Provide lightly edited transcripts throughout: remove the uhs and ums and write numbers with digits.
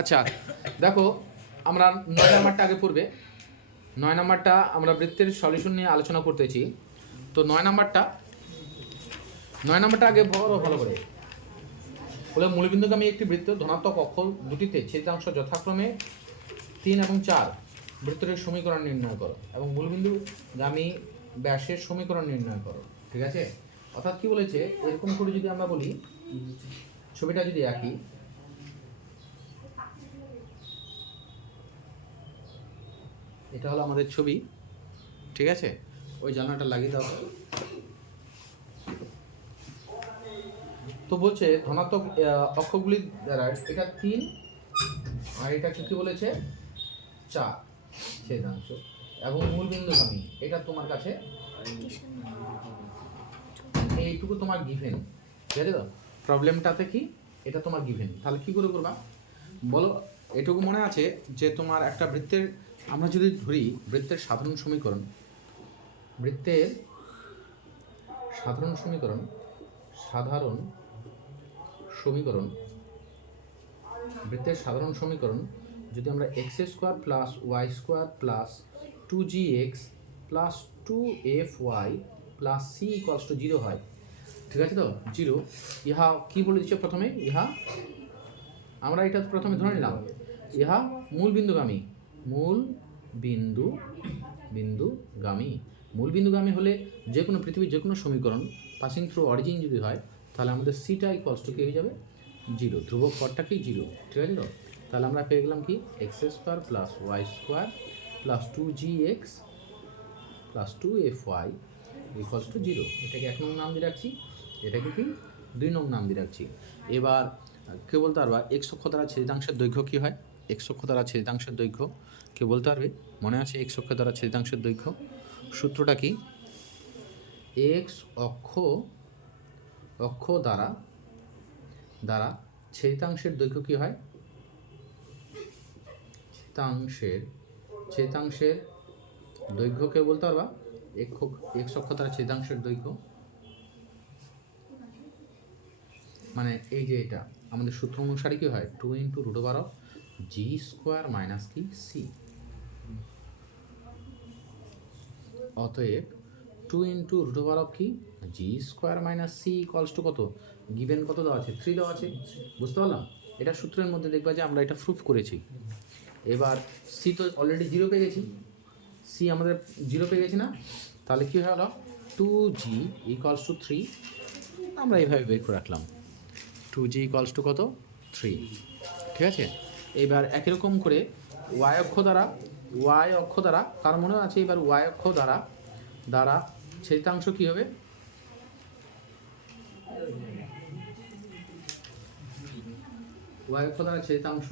আচ্ছা দেখো, আমরা 9 নাম্বারটা আগে পড়বে। 9 নাম্বারটা আমরা বৃত্তের সলিউশন নিয়ে আলোচনা করতেছি। তো 9 নাম্বারটা আগে ভালো করে বলে, মূলবিন্দুগামী একটি বৃত্ত ধনাত্মক অক্ষ দুটিতে ছেদাংশ যথাক্রমে 3 এবং 4 বৃত্তের সমীকরণ নির্ণয় করো এবং মূলবিন্দুগামী ব্যাসের সমীকরণ নির্ণয় করো। ঠিক আছে? অর্থাৎ কি বলেছে, এরকম করে যদি আমরা বলি, ছবিটা যদি আঁকি, এটা হলো আমাদের ছবি। ঠিক আছে? ওই জানলাটা লাগিয়ে দাও। তো বলছে ধনাত্মক অক্ষগুলির দ্বারা এটা 3 আর এটা কি বলেছে 4 ছেদাংশ এবং মূলবিন্দুগামী এটা তোমার কাছে এইটুকু তোমার গিভেন। ঠিক আছে? তো প্রবলেমটাতে কি এটা তোমার গিভেন, তাহলে কি করে করবা বলো? এটুকু মনে আছে যে তোমার একটা বৃত্তের, আমরা যদি ধরি বৃত্তের সাধারণ সমীকরণ, বৃত্তের সাধারণ সমীকরণ বৃত্তের সাধারণ সমীকরণ যদি আমরা x² plus y² plus 2gx plus 2fy plus c equals to 0 হয়। ঠিক আছে? তো 0 ইহা কি বলে দিচ্ছে প্রথমে, ইহা আমরা এটা প্রথমে ধরে নিলাম ইহা মূল বিন্দুগামী হলে যে কোনো পৃথিবীর যে কোনো সমীকরণ পাসিং থ্রু অরিজিন যদি হয়, তাহলে আমাদের সিটা ইকুয়ালস টু কি হয়ে যাবে 0, ধ্রুবক পদটা কি 0। ঠিক আছে? তো তাহলে আমরা পেয়ে গেলাম কি x² plus y² plus 2gx plus 2fy equals to 0। এটাকে 1 নং নাম দিয়ে রাখছি, এটাকে কি 2 নং নাম দিয়ে রাখছি। এবার কে বলতে পারবা x অক্ষ দ্বারা ছেদিতাংশের দৈর্ঘ্য কী হয়? x অক্ষ দ্বারা ছেদিতাংশের দৈর্ঘ্য কে বলতে পারবে? মনে আছে x অক্ষ দ্বারা ছেদিতাংশের দৈর্ঘ্য সূত্রটা কি? x অক্ষ দ্বারা ছেদিতাংশের দৈর্ঘ্য কী হয়? ছেদিতাংশের দৈর্ঘ্য কে বলতে পারবা? x অক্ষ দ্বারা ছেদিতাংশের দৈর্ঘ্য মানে এই যে এটা আমাদের সূত্র অনুসারে কি হয় 2 × √g² মাইনাস কি c। অতএব 2 × কি g² minus c equals to কত? গিভেন কত দেওয়া আছে? 3 দেওয়া আছে। বুঝতে পারলাম? এটা সূত্রের মধ্যে দেখবা যে আমরা এটা প্রুফ করেছি। এবার c তো অলরেডি 0 পেয়ে গেছি, c আমাদের 0 পেয়ে গেছি না? তাহলে কি হলো 2g ইকুয়ালস টু 3। আমরা এইভাবে বের করে রাখলাম 2g ইকুয়ালস টু কত? 3। ঠিক আছে? এবার একই রকম করে y অক্ষ দ্বারা তার মনে আছে, এবার y অক্ষ দ্বারা ছেদিতাংশ কী হবে? y অক্ষ দ্বারা ছেদিতাংশ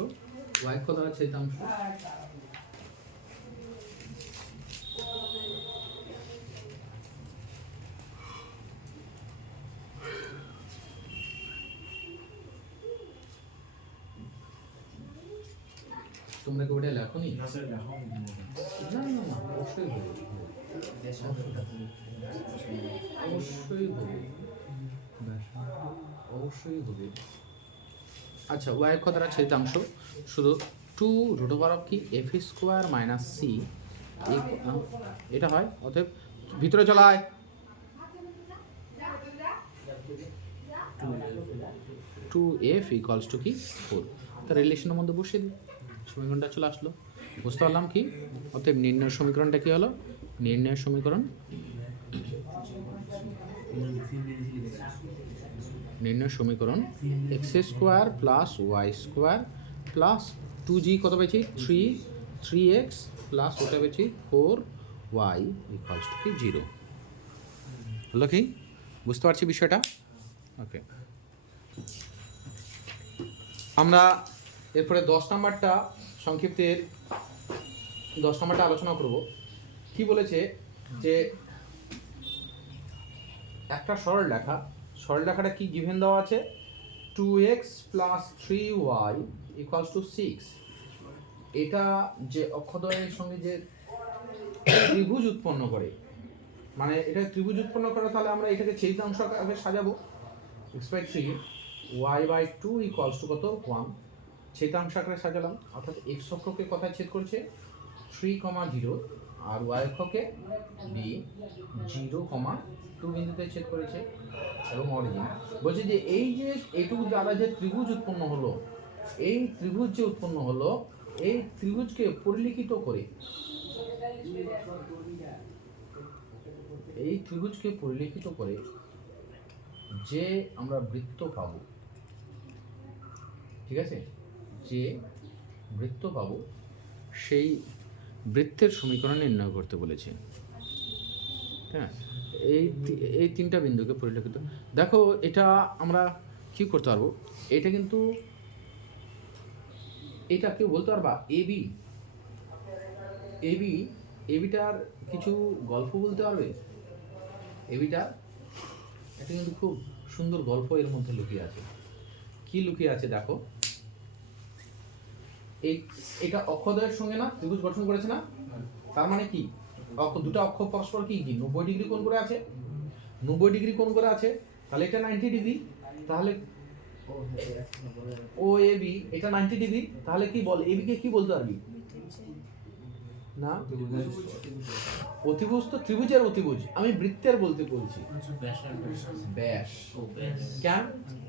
তোমরা কি ওটা লেখো নি? না, অবশ্যই হবে, অবশ্যই হবে। আচ্ছা, y অক্ষ দ্বারা ছেদিতাংশ শুধু 2 √ কি f² মাইনাস c এটা হয়। অতএব ভিতরে চলায় 2f ইকুয়ালস টু কি 4। তার রিলেশনের মধ্যে বসিয়ে দিই, সমীকরণটা চলে আসলো। বুঝতে পারলাম কি? অতএব নির্ণয় সমীকরণটা কি হলো? নির্ণয় সমীকরণ x² plus y² plus 2g কত পেয়েছি? 3x প্লাস ওটা পেয়েছি 4y ইকুয়ালস টু কি 0। হলো কি? বুঝতে পারছি বিষয়টা? ওকে, আমরা এরপরে 10 নাম্বারটা সংক্ষিপ্তের 10 নাম্বারটা আলোচনা করব। কি বলেছে যে একটা সরলরেখাটা কি গিভেন দেওয়া আছে? 2x plus 3y equals to 6। এটা যে অক্ষদ্বয়ের সঙ্গে যে ত্রিভুজ উৎপন্ন করে, মানে এটা ত্রিভুজ উৎপন্ন করে, তাহলে আমরা এটাকে ছেদিতাংশ আকারে সাজাবো। x/3 y/2 ইকুয়ালস টু কত? 1। ছেদাংশ আকারে সাজালাম, অর্থাৎ এক্স অক্ষকে কোথায় ছেদ করছে 3,0 আর ওয়াই অক্ষকে বি 0,2 বিন্দুতে ছেদ করেছে এবং অরিজিন। বলছে যে এই যে এইটুকু দ্বারা যে ত্রিভুজ উৎপন্ন হলো, এই ত্রিভুজ যে উৎপন্ন হলো, এই ত্রিভুজকে পরিলিখিত করে, এই ত্রিভুজকে পরিলিখিত করে যে আমরা বৃত্ত পাবো, ঠিক আছে, যে বৃত্ত পাবো সেই বৃত্তের সমীকরণ নির্ণয় করতে বলেছে। হ্যাঁ, এই তিনটা বিন্দুকে পরিলক্ষিত। দেখো এটা আমরা কি করতে পারবো, এটা কিন্তু এটা কেউ বলতে পারবা এবি, এবি এবিটার কিছু গল্প বলতে পারবে? এবিটার এটা কিন্তু খুব সুন্দর গল্প এর মধ্যে লুকিয়ে আছে। কি লুকিয়ে আছে দেখো, এটা অক্ষদ্বয়ের সঙ্গে না ত্রিভুজ গঠন করেছে না, তার মানে কি দুটো অক্ষ পরস্পর কি 90 ডিগ্রি কোণ করে আছে, 90 ডিগ্রি কোণ করে আছে, তাহলে এটা 90 ডিগ্রি, তাহলে ও এ বি এটা 90 ডিগ্রি, তাহলে কি বল এবি কে কি বলতে পারবি? না অতিভুজ তো ত্রিভুজের অতিভুজ, আমি বৃত্তের বলতে বলছি ব্যাস। কেন?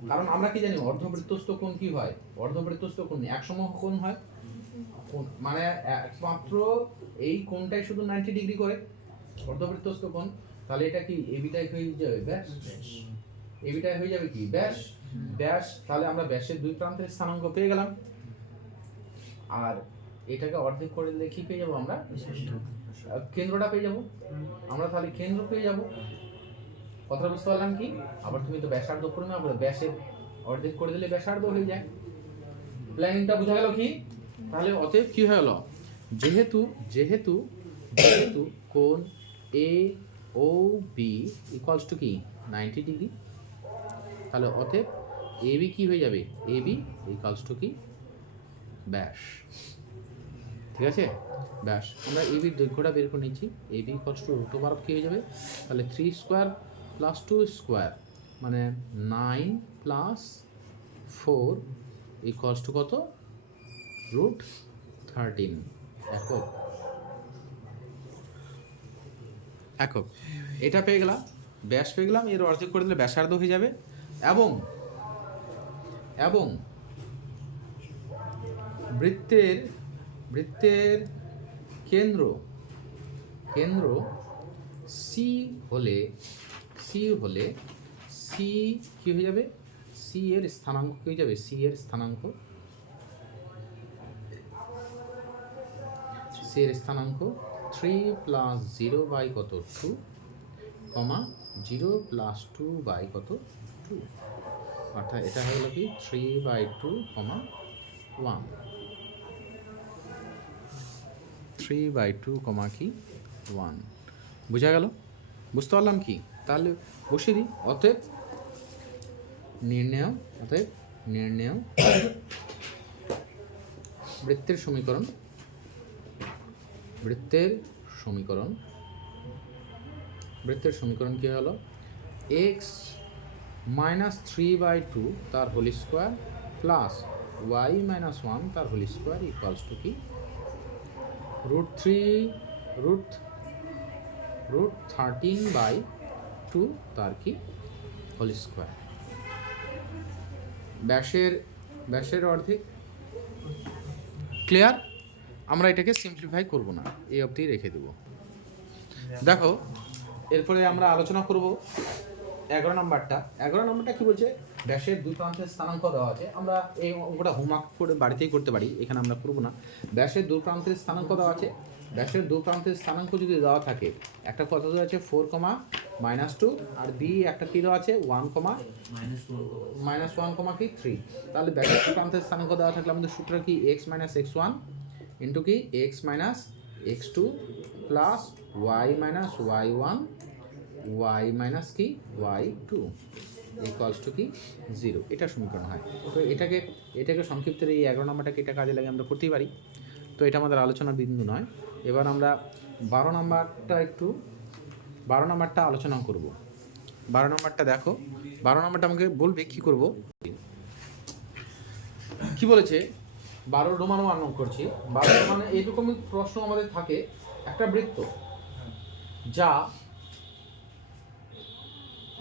কারণ আমরা কি জানি অর্ধবৃত্তস্থ কোণ কি হয়, অর্ধবৃত্তস্থ কোণ একসমবাহু কোণ হয়, মানে একমাত্র এই কোণটাই শুধু 90 ডিগ্রি করে অর্ধবৃত্তস্থ কোণ, তাহলে এটা কি এবিটাই হয়ে যাবে ব্যাস, এবিটাই হয়ে যাবে কি ব্যাস, ব্যাস। তাহলে আমরা ব্যাসের দুই প্রান্তের স্থানাঙ্ক পেয়ে গেলাম, আর এটাকে অর্ধেক করে দিলে কি পেয়ে যাবো আমরা, কেন্দ্রটা পেয়ে যাবো আমরা, তাহলে কেন্দ্র পেয়ে যাবো। কথা বুঝতে পারলাম কি? আবার তুমি তো ব্যাসার্ধ পরিমাপ করো, ব্যাসের অর্ধেক করে দিলে ব্যাসার্ধ হয়ে যায়। প্ল্যানিংটা বোঝা গেল কি? তাহলে অতএব কি হয়ে গেল, যেহেতু যেহেতু যেহেতু কোণ এ ও বি ইকুয়ালস টু কি 90 ডিগ্রি, তাহলে অতএব এ বি কি হয়ে যাবে, এ বি ইকুয়ালস টু কি ব্যাস, ঠিক আছে ব্যাস। আমরা এ বির দৈর্ঘ্যটা বের করে নিচ্ছি, A B equals to root over কি হয়ে যাবে, তাহলে 3 স্কোয়ার প্লাস 2 স্কোয়ার মানে 9 প্লাস 4 ইকুয়ালস টু কত, রুট 13 একক, একক। এটা পেয়ে গেলাম, ব্যাস পেয়ে গেলাম, এর অর্ধেক করে দিলে ব্যাসার্ধ হয়ে যাবে, এবং এবং বৃত্তের বৃত্তের কেন্দ্র কেন্দ্র সি হলে সি হলে সি কি হয়ে যাবে, সি এর স্থানাঙ্ক কি হয়ে যাবে, সি এর স্থানাঙ্ক, সি এর স্থানাঙ্ক 3 প্লাস 0 বাই কত 2 কমা 0 প্লাস 2 বাই কত 2, অর্থাৎ এটা হয়ে গেল কি 3/2 কমা 1, 3/2 কমা কি 1, বুঝা গেল? বুঝতে পারলাম কি? তাহলে বসে দিই, অতএব নির্ণয়, অতএব নির্ণয় বৃত্তের সমীকরণ, বৃত্তের সমীকরণ, বৃত্তের সমীকরণ কি হলো, এক্স মাইনাস 3/2 তার whole square plus y minus 1 তার হোল স্কোয়ার ইকুয়ালস টু কি রুট 13/2 তার কি হোল স্কোয়ার। ব্যাসের অর্ধেক। ক্লিয়ার? আমরা এটাকে সিম্পলিফাই করব না, এই অবধি রেখে দেব। দেখো এরপরে আমরা আলোচনা করব 11 নম্বরটা। 11 নম্বরটা কি বলছে, ব্যাসের দুই প্রান্তের স্থানাঙ্ক দেওয়া আছে, আমরা এই অঙ্কটা হোমওয়ার্ক করে বাড়িতেই করতে পারি, এখানে আমরা করব না। ব্যাসের দুই প্রান্তের স্থানাঙ্ক দেওয়া আছে, ব্যাসের দুই প্রান্তের স্থানাঙ্ক যদি দেওয়া থাকে, একটা কত দেওয়া আছে 4,-2, আর বি একটা কি দেওয়া আছে 1,-1, কি 3, তাহলে ব্যাসের দুই প্রান্তের স্থানাঙ্ক দেওয়া থাকলে আমাদের সূত্র কি x মাইনাস x1 ইন্টু কি x minus x2 plus y minus y1 y minus কি y2 ইকুয়ালস টু কি 0, এটা সমীকরণ হয়। তো এটাকে সংক্ষিপ্তের এই 11 নম্বরটাকে এটা কাজে লাগে আমরা করতেই পারি, তো এটা আমাদের আলোচনার বিন্দু নয়। এবার আমরা 12 নম্বরটা আলোচনা করব। 12 নম্বরটা দেখো, 12 নম্বরটা আমাকে বলবে কি করব। কি বলেছে, 12 রোমান 1 অঙ্ক করছি। 12 মানে এইরকম প্রশ্ন আমাদের থাকে, একটা বৃত্ত যা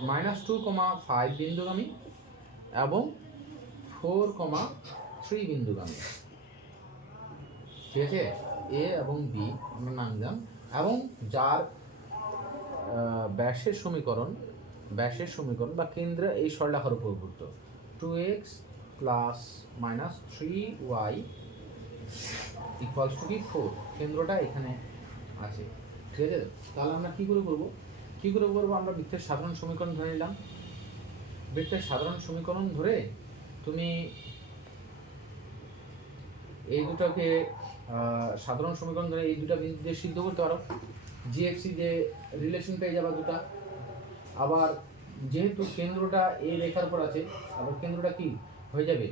-2,5 বিন্দুগামী এবং 4,3 বিন্দুগামী, ঠিক আছে, এ এবং বি আমরা নাম দিলাম, এবং যার ব্যাসের সমীকরণ বা কেন্দ্র এই সরলরেখার উপর ভূত 2x plus minus 3y equals to কি 4, কেন্দ্রটা এখানে আছে, ঠিক আছে। তাহলে আমরা কি করে করব আমরা বৃত্তের সাধারণ সমীকরণ ধরে নিলাম। বৃত্তের সাধারণ সমীকরণ ধরে তুমি এই দুটাকে সাধারণ সমীকরণ ধরে এই দুটা বিন্দু দিয়ে সিদ্ধ করতে পারো, জিএফসি যে রিলেশন পেয়ে যাবে দুটা। আবার যেহেতু কেন্দ্রটা এই রেখার উপর আছে, আবার কেন্দ্রটা কি হয়ে যাবে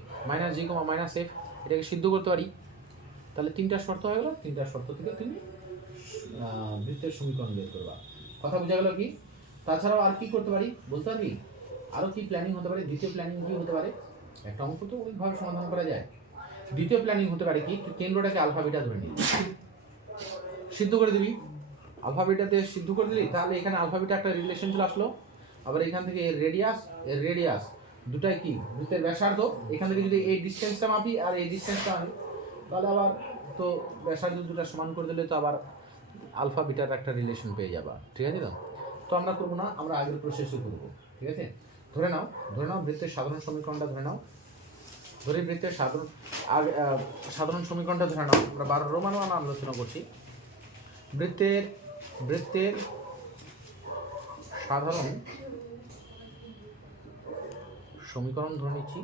-g, -f, এটাকে সিদ্ধ করতে পারি। তাহলে তিনটা শর্ত হয়ে গেল, তিনটা শর্ত থেকে তুমি বৃত্তের সমীকরণ বের করবা। কথা বোঝা গেল কি? তাছাড়াও আর কি করতে পারি বলতে পারবি? আরও কি প্ল্যানিং হতে পারে? দ্বিতীয় প্ল্যানিং কি হতে পারে? একটা অঙ্ক তো ওইভাবে সমাধান করা যায়। দ্বিতীয় প্ল্যানিং হতে পারে কি, কেন্দ্রটাকে আলফা বিটা ধরে নিবি, সিদ্ধ করে দিবি। আলফা বিটাতে সিদ্ধ করে দিলি, তাহলে এখানে আলফা বিটা একটা রিলেশন চলে আসলো। আবার এখান থেকে এর রেডিয়াস দুটাই কি বৃত্তের ব্যাসার্ধ। এখান থেকে যদি এই ডিস্টেন্সটা মাপি আর এই ডিস্টেন্সটা মাপি, তাহলে আবার তো ব্যাসার্ধ দুটা সমান করে দিলে তো আবার আলফা বিটার একটা রিলেশন পেয়ে যাবা, ঠিক আছে। তো আমরা করবো না, আমরা আগের প্রসেসে করবো, ঠিক আছে। ধরে নাও বৃত্তের সাধারণ সমীকরণটা ধরে নাও। বৃত্তের সাধারণ সমীকরণটা ধরে নাও। আমরা 12 রোমান 1 আলোচনা করছি। বৃত্তের সাধারণ সমীকরণ ধরে নিচ্ছি।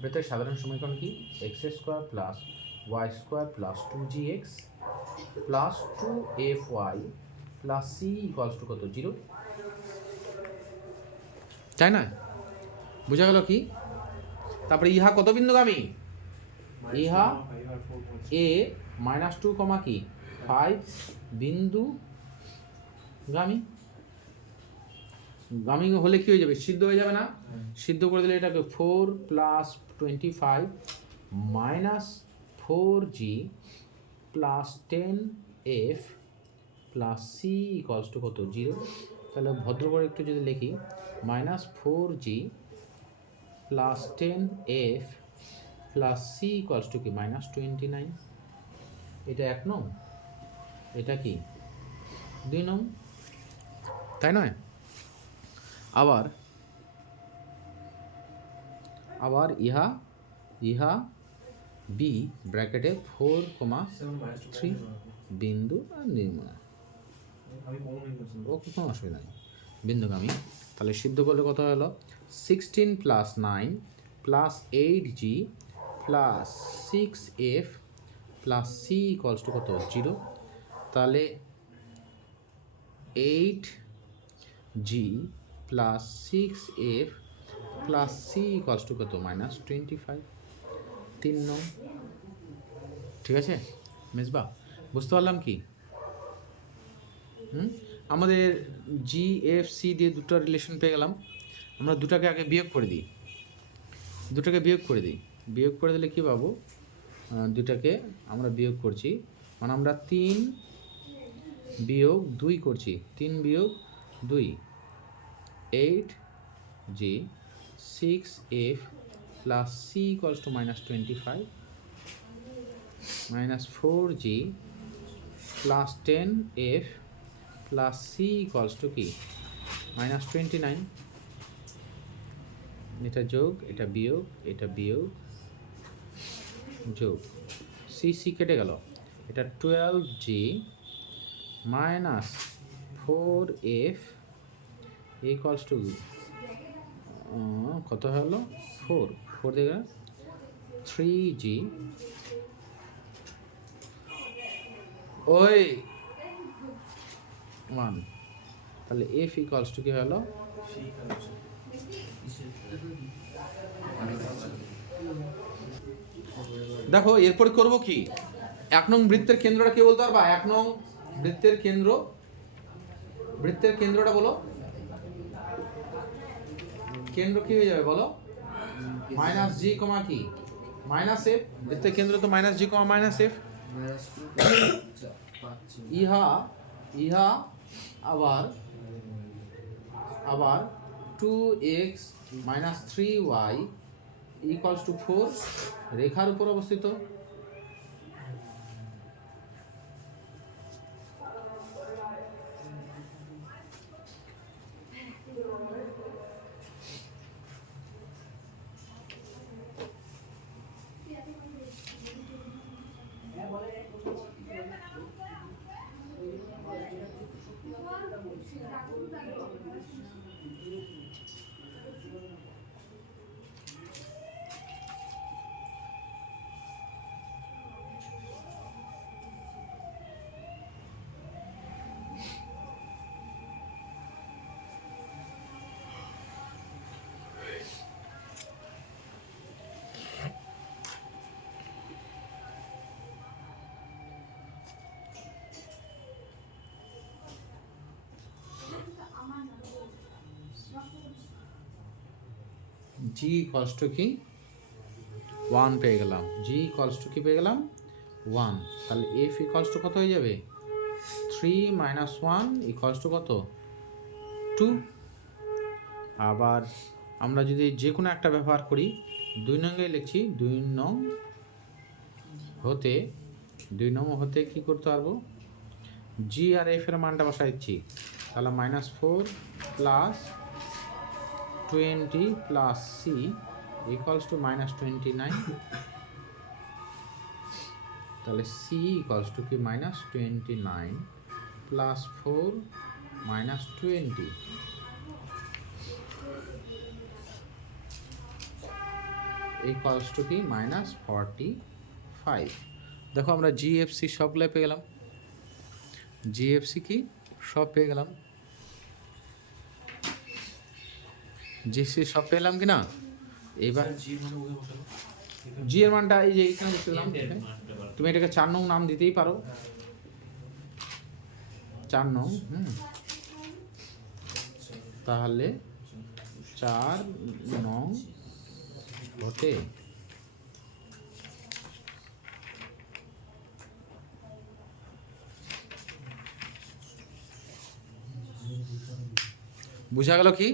বৃত্তের সাধারণ সমীকরণ কি? x² plus y² plus 2gx plus 2fy plus c equals to কত? 0, তাই না? বোঝা গেল কি? তারপরে ইহা কত বিন্দুগামী? ইহা a -2, কি 5 বিন্দুগামী। গামী হলে কি হয়ে যাবে? সিদ্ধ হয়ে যাবে না? সিদ্ধ করে দিলে এটাকে 4 plus 25 minus 4g plus 10f plus c equals to কত? 0। তাহলে ভদ্র করে একটু যদি লিখি, -4g plus 10f plus c equals to কি? -29। এটা 1 নং, এটা কি 2 নং, তাই নয়? আবার ইহা বি ব্র্যাকেটে 4,3 বিন্দু আর নির্মূল, ও কোনো অসুবিধা নেই, বিন্দুগামী। তাহলে সিদ্ধ করলে কত হলো? 16 plus 9 plus 8g plus 6f plus c equals to কত? 0। তাহলে 8g plus 6f plus c equals to কত? -25, 3 নং, ঠিক আছে মেজবা? বুঝতে পারলাম কি? আমাদের GFC দিয়ে দুটো রিলেশন পেয়ে গেলাম। আমরা দুটাকে আগে বিয়োগ করে দিই, বিয়োগ করে দিলে কি পাবো? দুটাকে আমরা বিয়োগ করছি, মানে আমরা 3 বিয়োগ 2 করছি, 3 বিয়োগ 2, 8g 6f plus c equals to -25 minus 4g plus 10f plus c equals to কি? -29। এটা যোগ, এটা বিয়োগ, এটা বিয়োগ, যোগ, c কেটে গেল। এটা 12g minus 4f equals to কত হলো? 4 দেখে 3g, ওই 1। তাহলে f ইকুয়ালস টু কি হলো? দেখো এরপর করব কি? 1 নং বৃত্তের কেন্দ্রটা কে বলতে পারবা? 1 নং বৃত্তের কেন্দ্রটা বলো। কেন্দ্র কি হয়ে যাবে বলো? -g, কি মাইনাস এফ, বৃত্তের কেন্দ্র তো মাইনাস জি কমা মাইনাস এফ। ইহা আবার 2x minus 3y equals to 4 রেখার উপর অবস্থিত। জি ইকুয়ালস টু কি 1 পেয়ে গেলাম, জি ইকুয়ালস টু কি পেয়ে গেলাম 1। তাহলে এফ ইকুয়ালস টু কত হয়ে যাবে 3 মাইনাস 1 ইকুয়ালস টু কত 2। আবার আমরা যদি যে কোনো একটা ব্যবহার করি 2 নঙ্গে লিখছি, 2 নং হতে কি করতে পারবো জি আর এফ এর মানটা বসাই দিচ্ছি। তাহলে -4 plus 20 plus c equals to -29। তাহলে সি ইকুয়ালস টু কি -29 প্লাস 4 -20 ইকুয়ালস টু কি -45। দেখো আমরা জিএফসি সবগুলো পেয়ে গেলাম, জিএফসি কি সব পেয়ে গেলাম, জিএফসি সব পেলাম কি না। এবার জি এর মানটা এই যে এখানে লিখে দিলাম, তুমি এটাকে 4 নং নাম দিতেই পারো, 4 নং। তাহলে 4 নং হতে বুঝা গেল কি।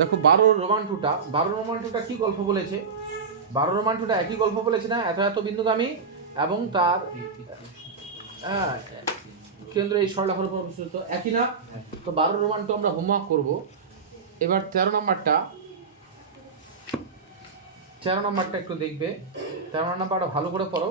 দেখো 12 রোমান 2টা কি গল্প বলেছে, 12 রোমান 2টা একই গল্প বলেছে না, এত এত বিন্দুগামী এবং তার কেন্দ্র এই সরলরেখার উপর অবস্থিত, একই না। তো 12 রোমান 2 আমরা হোমওয়ার্ক করব। এবার 13 নাম্বারটা একটু দেখবে, 13 নাম্বারটা ভালো করে পড়ো।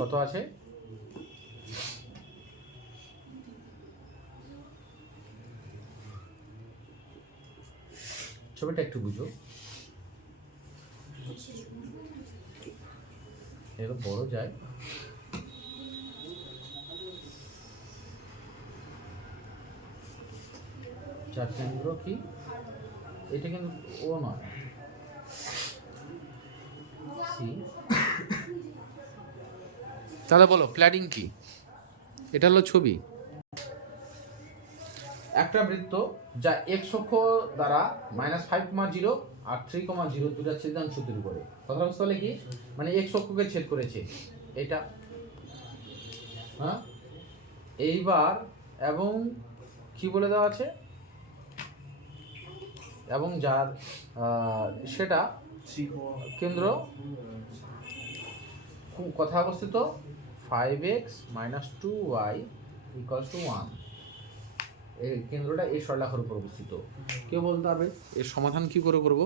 কত আছে ছবিটা একটু বুঝো, এবার বড় যায়। চার কেন্দ্র কি এটা কিন্তু ও নয়, সি। তাহলে বলো প্ল্যাডিং কি, এটা হলো ছবি। একটা বৃত্ত যা এক্স অক্ষ দ্বারা -5,0 আর 3,0 দুটা ছেদাংশ তৈরি করে। কথা বুঝতে পারলে কি, মানে এক্স অক্ষকে ছেদ করেছে এটা, হ্যাঁ। এইবার এবং কি বলে দেওয়া আছে, এবং যার সেটা কেন্দ্র কথা অবস্থিত 5x - 2y = 1। এই কেন্দ্রটা এই সরলরেখার উপর অবস্থিত। কেউ বলতে পারবে এর সমাধান কি করে করব।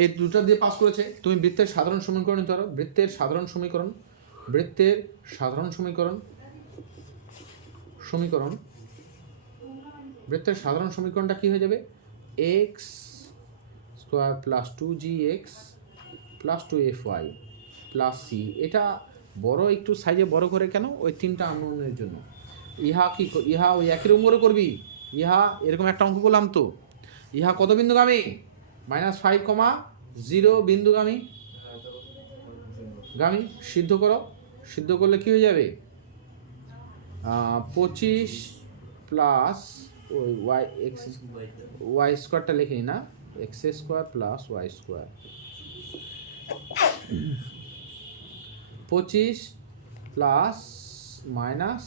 এই দুটো দিয়ে পাস করেছে, তুমি বৃত্তের সাধারণ সমীকরণ নিতে পারো। বৃত্তের সাধারণ সমীকরণটা কি হয়ে যাবে, x² + 2gx + 2fy plus C. এটা বড় একটু সাইজে বড় করে কেন? ওই তিনটা আননোনের জন্য। ইহা কি ইহা ওই একই রকম করে করবি। ইহা এরকম একটা অঙ্ক করলাম তো, ইহা কত বিন্দুগামী? -5,0 বিন্দুগামী গামী। সিদ্ধ করো, সিদ্ধ করলে কি হয়ে যাবে? 25 প্লাস ওই ওয়াই স্কোয়ারটা লিখে নি না, x² plus y²। 25 plus minus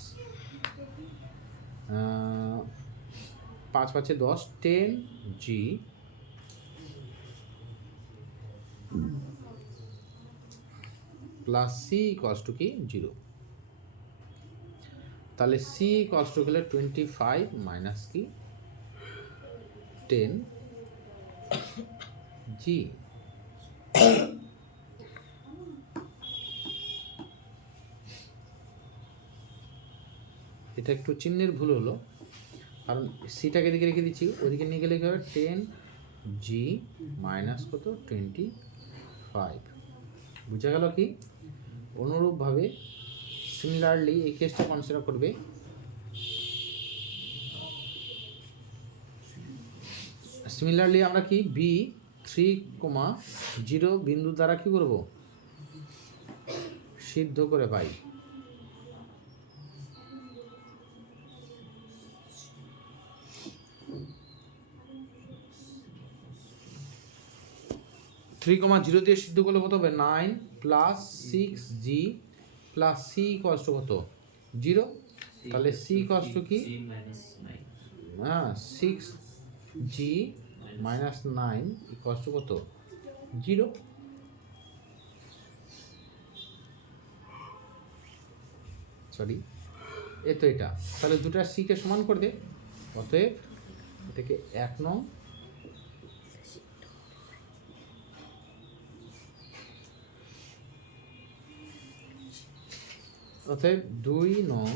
5 5 10, 10g plus c equals to কি 0। তাহলে c ইকুয়ালস টু গেলে 25 মাইনাস কি 10g। এটা একটু চিহ্নের ভুল হলো, কারণ সিটাকে এদিকে রেখে দিচ্ছি, ওদিকে নিয়ে গেলে কি হবে 10g মাইনাস কত 25। বুঝা গেল কি? অনুরূপভাবে সিমিলারলি এই কেসটা কনসিডার করবে। সিমিলারলি আমরা কি b3,0 বিন্দু দ্বারা কি করব? সিদ্ধ করে পাই। থ্রি কমা 0 দিয়ে সিদ্ধ করলে কত হবে? 9 plus 6g plus c equals to কত 0। তাহলে c ইকুয়ালস টু কি? হ্যাঁ 6g মাইনাস 9 ইকুয়ালস টু কত 0। সরি, এ তো এটা। তাহলে দুটা c কে সমান করে দে। অতএব এটাকে 1 নং, অতএব 2 নং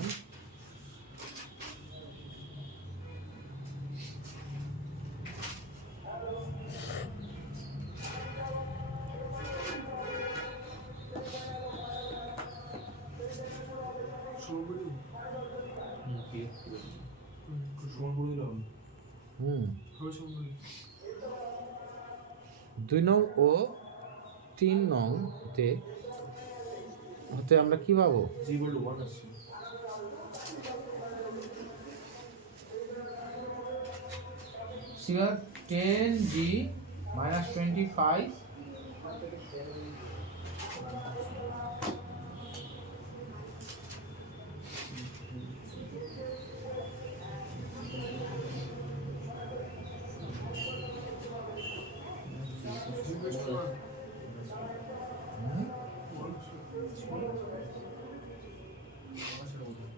দুই নং ও 3 নং হতে আমরা কি পাবো? 10g minus 25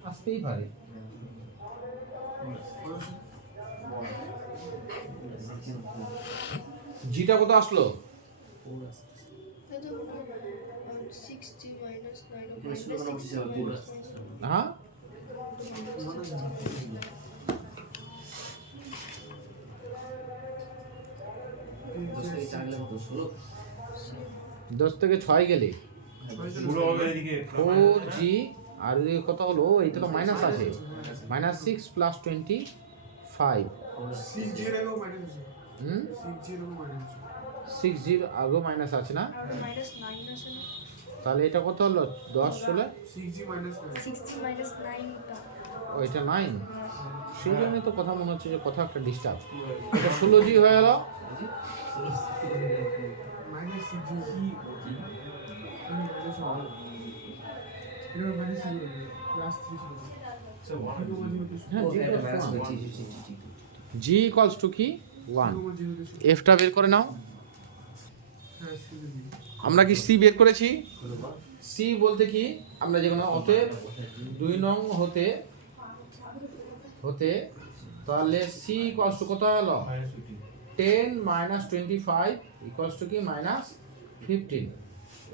আসতেই পারে। জিটা কত আসলো? 60 minus 9 হ্যাঁ 10 থেকে 6 গেলে 4g, আর এদিকে কত হলো? এইটা তো মাইনাস আছে, -6 প্লাস 25। 6 আগেও মাইনাস আছে না? minus 9 আছে না? তাহলে এটা কত হলো? 10 হলে 60 minus 9 টা ওইটা 9। সেই জন্য তো কথা মনে হচ্ছে যে কোথাও একটা ডিস্টার্ব। এটা 16g হয়ে গেল। জি ইকুয়ালস টু কি 1। এফটা বের করে নাও। আমরা কি সি বের করেছি? সি বলতে কি আমরা যে কোনো অতএব 2 নং হতে তাহলে সি ইকুয়ালস টু কত হলো? 10 minus 25 ইকুয়ালস টু কি -15।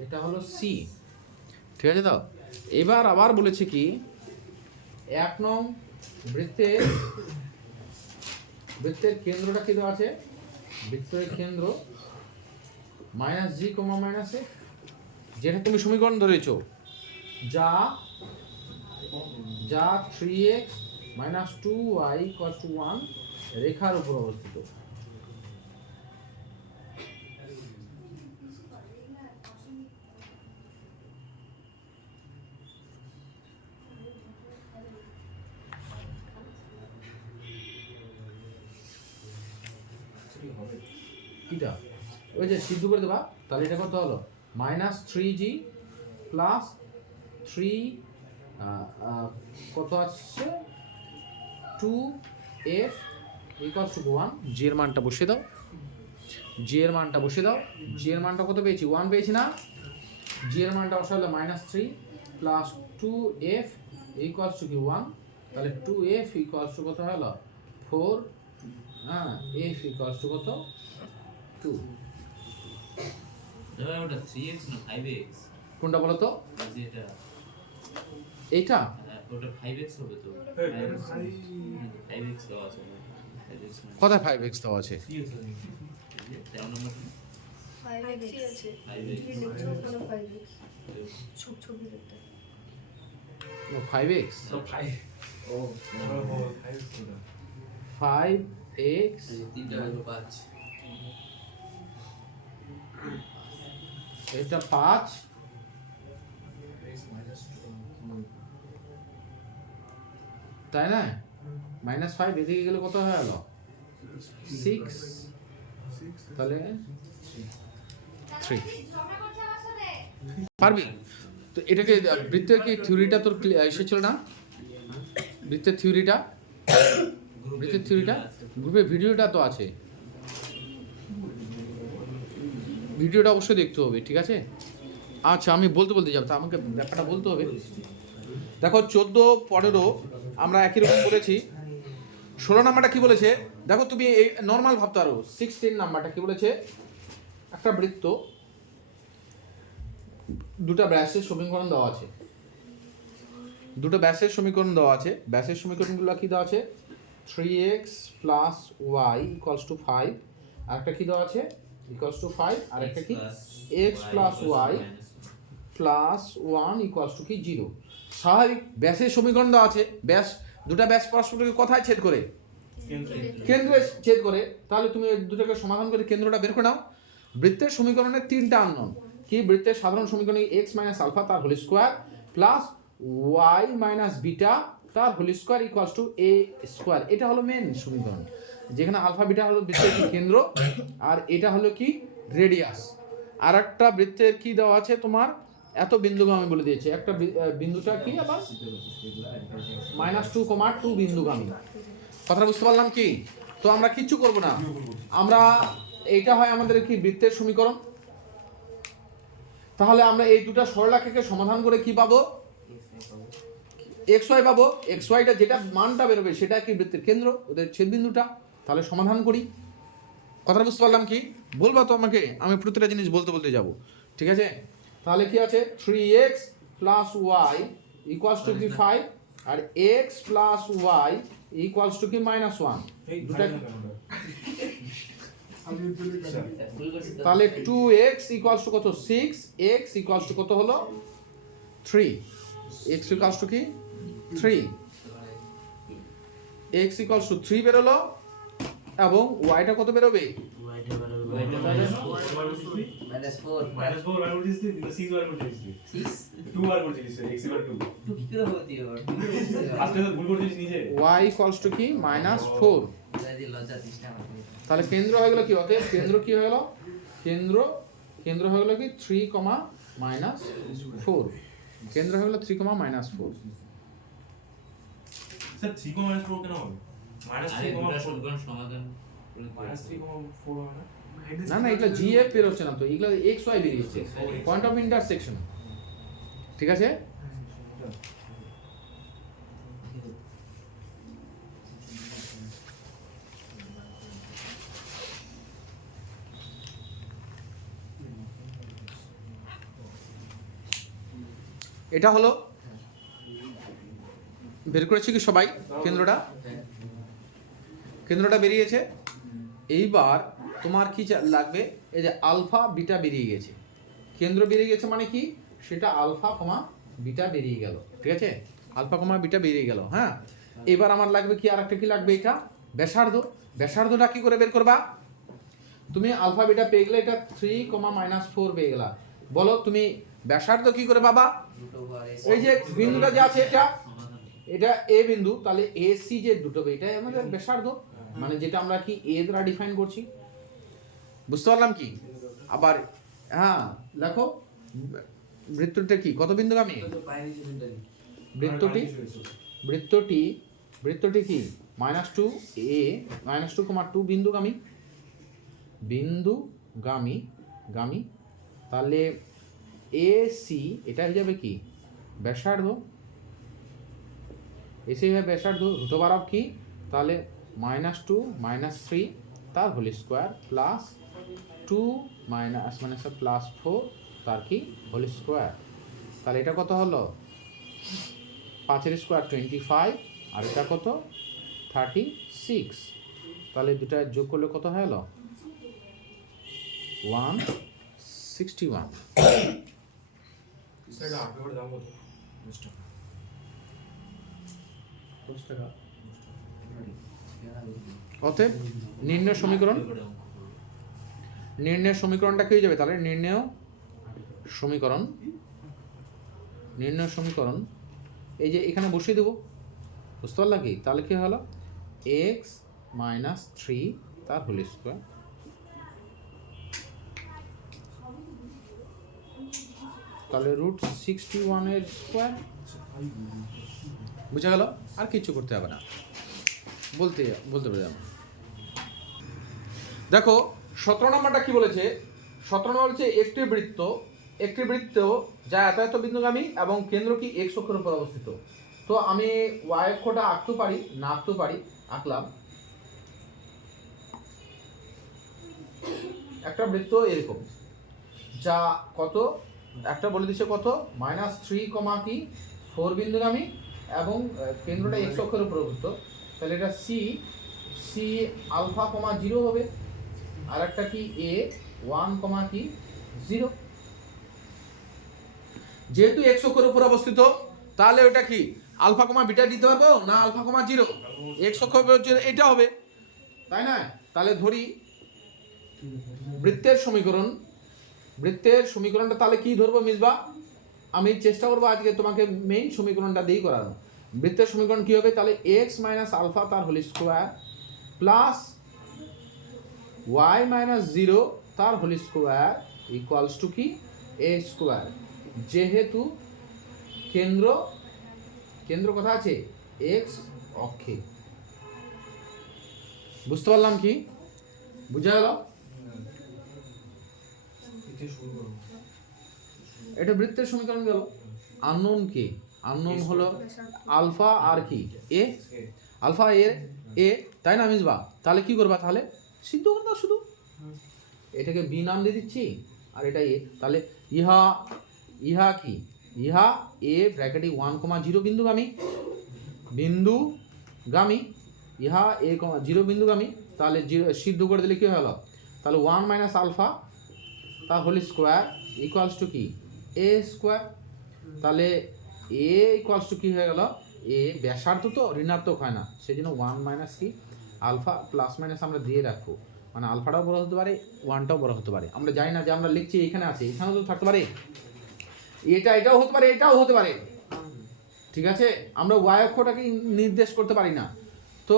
এটা হলো সি। ঠিক আছে তো? এবার আবার বলেছে কি 1 নং বৃত্তের কেন্দ্রটা কি দেওয়া আছে? বৃত্তের কেন্দ্র -g, -a যেটা তুমি সমীকরণ ধরেছো, যা 3x minus 2y equal to 1 রেখার উপর অবস্থিত। কিটা ওই যে সিদ্ধ করে দেবা, তাহলে এটা কত হলো মাইনাস 3g প্লাস 3 কত আসছে 2f ইকুয়াল টু 1। জি এর মানটা বসিয়ে দাও, জি এর মানটা বসিয়ে দাও। জি এর মানটা কত পেয়েছি 1 পেয়েছি না, জি এর মানটা বসা হলো minus 3 plus 2f equal to কি 1, তাহলে 2f ইকুয়াল টু কত হলো 4, হ্যাঁ f ইকুয়াল টু কত 2। দাদা ওটা 3x না 5x? কোনটা বলো তো? যেটা এইটা ওটা 5x হবে তো। 5x দেওয়া আছে। 5x মানে কোথায় 5x দেওয়া আছে? 13 নম্বর 5x আছে 5x লিখছো ওখানে 5x ছবি দেখতে ও 5x, সব 5 ও 5x তিনটা হলো 5। এটা 5, তাই না? -5 এদিকে গেলে কত হয়ে গেল 6, তাহলে 3 পারবি তো? এটাকে বৃত্তের কি থিওরিটা তোর এসেছিল না? বৃত্তের থিওরিটা, বৃত্তের থিওরিটা গ্রুপে ভিডিওটা তো আছে, ভিডিওটা অবশ্যই দেখতে হবে, ঠিক আছে? আচ্ছা আমি বলতে যাবো, তা আমাকে ব্যাপারটা বলতে হবে। দেখো 14, 15 আমরা একই রকম বলেছি। 16 নাম্বারটা কি বলেছে দেখো, তুমি এই নর্মাল ভাবতে পারো। 16 নাম্বারটা কি বলেছে, একটা বৃত্ত, দুটা ব্যাসের সমীকরণ দেওয়া আছে, দুটো ব্যাসের সমীকরণ দেওয়া আছে। ব্যাসের সমীকরণগুলো কি দেওয়া আছে 3x plus y equals to 5, আর একটা কি দেওয়া আছে ইকুয়ালস টু 5, আর একটা কি x plus y plus 1 equals to কি 0। স্বাভাবিক ব্যাসের সমীকরণ দেওয়া আছে, ব্যাস দুটা ব্যাস পরস্পরকে কোথায় ছেদ করে, কেন্দ্রে ছেদ করে। তাহলে তুমি এই দুটোকে সমাধান করে কেন্দ্রটা বের করে নাও। বৃত্তের সমীকরণের তিনটা আননোন কি, বৃত্তের সাধারণ সমীকরণ x মাইনাস আলফা তার whole square plus y minus beta তার whole square equals to a square. এটা হলো মেন সমীকরণ, যেখানে আলফা বিটা হলো বৃত্তের কি কেন্দ্র, আর এটা হলো কি রেডিয়াস। আর একটা বৃত্তের কি দেওয়া আছে তোমার এত বিন্দুগামী বলে দিয়েছে, একটা বিন্দুটা কি আবার -2, 2 বিন্দুগামী। কথা বুঝতে পারলাম কি? তো আমরা কিচ্ছু করব না, আমরা এইটা হয় আমাদের কি বৃত্তের সমীকরণ। তাহলে আমরা এই দুটো সরলরেখাকে সমাধান করে কি পাবো, xy পাবো। xyটা যেটা মানটা বেরোবে সেটা কি বৃত্তের কেন্দ্র, ওদের ছেদবিন্দুটা। তাহলে সমাধান করি। কথা বুঝতে পারলাম কি? বলবা তো আমাকে, আমি প্রতিটা জিনিস বলতে যাব, ঠিক আছে? তাহলে কি আছে 3x plus y equals to কি 5, আর x plus y equals to কি -1। দুটা তাহলে 2x ইকুয়ালস টু কত 6, x ইকুয়ালস টু কত হলো 3, x ইকুয়ালস টু কি 3, x ইকুয়ালস টু 3 বেরোলো, এবং yটা কত বেরোবে y ইকুয়ালস টু কি -4। তাহলে কেন্দ্র হয়ে গেল কি, অতএব কেন্দ্র কি হয়ে গেল, কেন্দ্র হয়ে গেল কি 3, -4, কেন্দ্র হয়ে গেল 3, -4। স্যার 3, -4 কেন হবে? সমীকরণ সমাধান -3, 4 হবে না? না না, এগুলো জিএফ বের হচ্ছে না তো, এগুলো এক্স ওয়াই বেরিয়েছে, পয়েন্ট অফ ইন্টারসেকশন, ঠিক আছে? এটা হলো বের করেছি কি সবাই, কেন্দ্রটা বেরিয়েছে। এইবার তোমার কি লাগবে, এই যে আলফা বিটা বেরিয়ে গেছে, কি কেন্দ্র বেরিয়ে গেছে মানে কি, সেটা আলফা কমা বিটা বেরিয়ে গেল, ঠিক আছে, আলফা কমা বিটা বেরিয়ে গেল। হ্যাঁ, এবার আমার লাগবে কি, আর একটা কি লাগবে, এটা ব্যাসার্ধ। ব্যাসার্ধটা কি করে বের করবা, তুমি আলফা বিটা পেয়ে গেলে, এটা 3,-4 পেয়ে গেলা। বলো তুমি ব্যাসার্ধ কি করে পাবা, এই যে বিন্দুটা যে আছে এটা এ বিন্দু, তাহলে এ সি যে দুটো এটাই আমাদের ব্যাসার্ধ, মানে যেটা আমরা কি এ দ্বারা ডিফাইন করছি। বুঝতে পারলাম কি? আবার হ্যাঁ দেখো, বৃত্তটা কি কত বিন্দুগামী, বৃত্তটি কি -2 এ -2, 2 বিন্দুগামী, তাহলে এ সি এটা হয়ে যাবে কি ব্যাসার্ধ, এসে হবে ব্যাসার্ধ, রুট অফ কি, তাহলে -2 -3 তার হোল স্কোয়ার প্লাস 2 +4 তার কি হোল স্কোয়ার। তাহলে এটা কত হলো, 5 স্কোয়ার 25, আর এটা কত 36, তাহলে দুটা যোগ করলে কত হলো 161। স্যার আপনার দাম কত? 10 টাকা। অতএব নির্ণয় সমীকরণটা কি হয়ে যাবে, তাহলে নির্ণয় সমীকরণ এই যে এখানে বসিয়ে দেবো, বুঝতে পারলাম কি, তাহলে কি হলো x - 3 তার হোল স্কোয়ার, তাহলে √61 এর স্কোয়ার। বুঝা গেল, আর কিছু করতে হবে না, বলতে পারি। দেখো 17 নম্বরটা কি বলেছে, 17 নম্বর বলছে একটি বৃত্ত যা এত বিন্দুগামী এবং কেন্দ্র কি x অক্ষের উপর অবস্থিত। তো আমি y অক্ষটা আঁকতে পারি, না আঁকতে পারি, আঁকলাম। একটা বৃত্ত এরকম, যা কত, একটা বলে দিচ্ছে কত -3,4 বিন্দুগামী এবং কেন্দ্রটা x অক্ষের উপর অবস্থিত, তাহলে এটা সি আলফা কমা 0 হবে, আর একটা কি এ 1,0। যেহেতু x অক্ষের উপর অবস্থিত, তাহলে ওটা কি আলফা কমা বিটা দিতে পারবো না আলফা কমা 0, x অক্ষ এটা হবে, তাই না? তাহলে ধরি বৃত্তের সমীকরণটা তাহলে কি ধরবো মিসবা, আমি চেষ্টা করবো আজকে তোমাকে মেইন সমীকরণটা দিয়েই করানো। বৃত্তের সমীকরণ কি হবে, তাহলে x - আলফা তার হোল স্কোয়ার প্লাস y - 0 তার হোল স্কোয়ার ইকুয়ালস টু কি a স্কোয়ার। যেহেতু কেন্দ্র কথা আছে x অক্ষে, বুঝতে পারলাম কি, বুঝা গেল? এটা বৃত্তের সমীকরণ গেল। আননোন কি, আননোন হলো আলফা আর কি এ, আলফা এ, তাই না মিসবা? তাহলে কি করবা, তাহলে সিদ্ধ করবা শুধু, এটাকে বি নাম দিয়ে দিচ্ছি আর এটা এ, তাহলে ইহা কি, ইহা এ ব্র্যাকেটে 1,0 বিন্দুগামী, ইহা এ 0 বিন্দুগামী, তাহলে সিদ্ধ করে দিলে কি হলো, তাহলে 1 - আলফা তার হোল স্কোয়ার ইকুয়ালস টু কি এ স্কোয়ার। তাহলে এ ইকুয়ালস টু কি হয়ে গেল, এ ব্যাসার্ধ তো ঋণাত্মক হয় না, সেই জন্য 1 - কি আলফা প্লাস মাইনাস আমরা দিয়ে রাখবো, মানে আলফাটাও বড় হতে পারে 1টাও বড় হতে পারে, আমরা জানি না যে আমরা লিখছি এখানে আছে, এখানেও তো থাকতে পারে, এটাও হতে পারে, এটাও হতে পারে, ঠিক আছে? আমরা y অক্ষটাকে নির্দেশ করতে পারি না, তো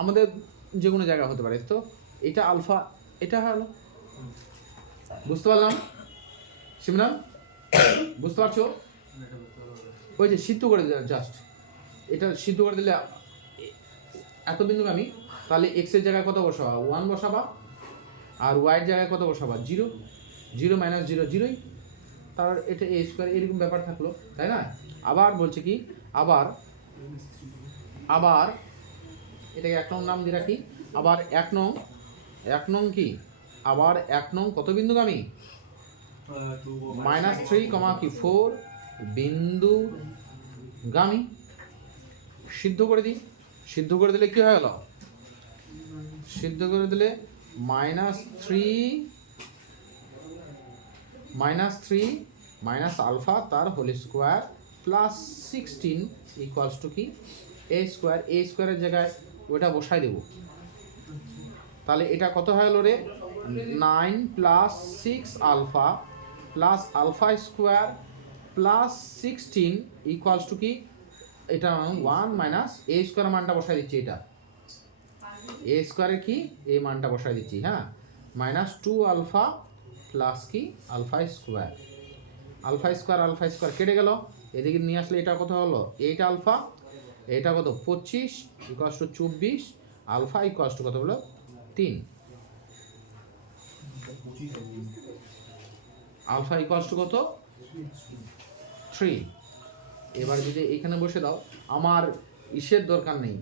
আমাদের যে কোনো জায়গা হতে পারে। তো এটা আলফা, এটা হলো, বুঝতে পারলাম সিমরান, বুঝতে পারছো? ওই যে সিদ্ধ করে দিলাম, জাস্ট এটা সিদ্ধ করে দিলে এত বিন্দুগামী, তাহলে x এর জায়গায় কত বসাবা 1 বসাবা, আর y এর জায়গায় কত বসাবা 0 0 - 0 0ই, তার এটা a স্কয়ার, এরকম ব্যাপার থাকলো, তাই না? আবার বলছে কি, আবার এটাকে 1 নং নাম দিয়ে রাখি, আবার 1 নং কি, আবার 1 নং কত বিন্দুগামী -3,4 বিন্দুগামী, সিদ্ধ করে দিই, সিদ্ধ করে দিলে কি হয়ে গেল, সিদ্ধ করে দিলে -3 -3 মাইনাস আলফা তার whole square plus 16 equals to কি এ স্কোয়ার। এ স্কোয়ারের জায়গায় ওটা বসাই দেবো, তাহলে এটা কত হয়ে গেল রে? 9 plus 6 alpha plus alpha square plus 16 equals to কি, এটা 1 মাইনাস এ স্কোয়ার মানটা বসাই দিচ্ছি, এটা এ স্কোয়ারের কি এই মানটা বসাই দিচ্ছি, হ্যাঁ, মাইনাস 2 আলফা প্লাস কি আলফা স্কোয়ার। আলফা স্কোয়ার কেটে গেল, এদিকে নিয়ে আসলে এটা কত হলো 8 আলফা, এটা কত 25 equals to 24, alpha equals to কত হলো 3, আলফা ইকুয়ালস টু কত 3। এবার যদি এখানে বসে দাও, আমার ইসের দরকার নেই,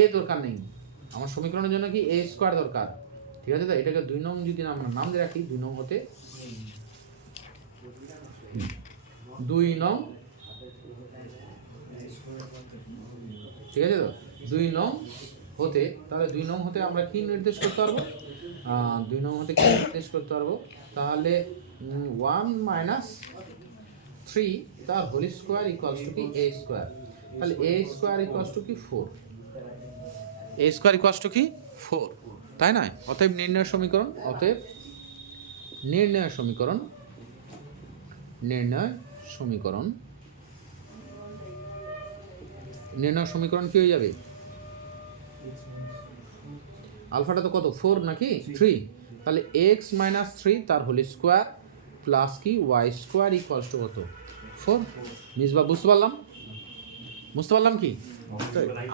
এ দরকার নেই, আমার সমীকরণের জন্য কি এ স্কোয়ার দরকার, ঠিক আছে? তো এটাকে 2 নং যদি আমরা নাম দিয়ে রাখি, 2 নং হতে 2 নং, ঠিক আছে? তো 2 নং হতে, তাহলে 2 নং হতে আমরা কি নির্দেশ করতে পারবো? 2 নং হতে কি নির্দেশ করতে পারবো? তাহলে 1 মাইনাস 3 তার হোল স্কোয়ার ইকুয়ালস টু কি এ স্কোয়ার। তাহলে এ স্কোয়ার ইকুয়ালস টু কি 4, এ স্কোয়ার ইকুয়ালস টু কি 4, তাই না? অতএব নির্ণয় সমীকরণ, অতএব নির্ণয় সমীকরণ কি হয়ে যাবে? আলফাটা তো কত 4 নাকি 3, তাহলে x মাইনাস 3 তার হোল স্কোয়ার প্লাস কি ওয়াই স্কোয়ার ইকুয়ালস টু কত 4। মিসবা বুঝতে পারলাম কি?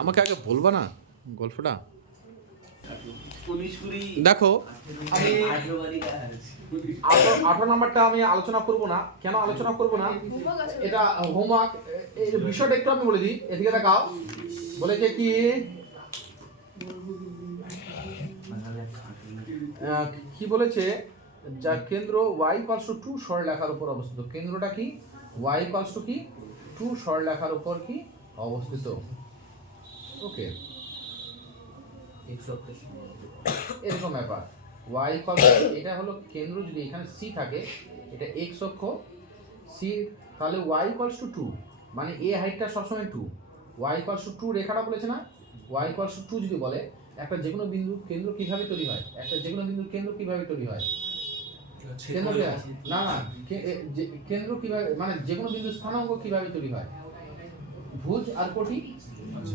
আমাকে আগে বলবা না গল্পটা? দেখো আমি 18 নাম্বারটা আমি আলোচনা করব না, কেন আলোচনা করব না, এটা হোমওয়ার্ক, এই বিষয়টা একটু আমি বলে দিই, এদিকে দেখাও। বলেছে কি কি বলেছে, যা কেন্দ্র y ইকুয়ালস টু 2 সরলরেখার উপর অবস্থিত, কেন্দ্রটা কি y ইকুয়ালস টু কি 2 সরলরেখার উপর কি অবস্থিত, ওকে, এরকম ব্যাপার। y ইকুয়ালস এটা হলো কেন্দ্র, যদি এখানে c থাকে, এটা x অক্ষ c, তাহলে y ইকুয়ালস টু 2, মানে a হাইটটা সবসময় 2, y ইকুয়ালস টু 2 রেখাটা বলেছে না, y ইকুয়ালস টু 2 যদি বলে, একটা যে কোনো বিন্দু কেন্দ্র কিভাবে তৈরি হয়, একটা যে কোনো বিন্দুর কেন্দ্র কিভাবে তৈরি হয়, কেন্দ্র না কেন্দ্র কিভাবে, মানে যে কোনো বিন্দুর স্থানাঙ্ক কিভাবে তৈরি হয়, ভুজ আর কোটি,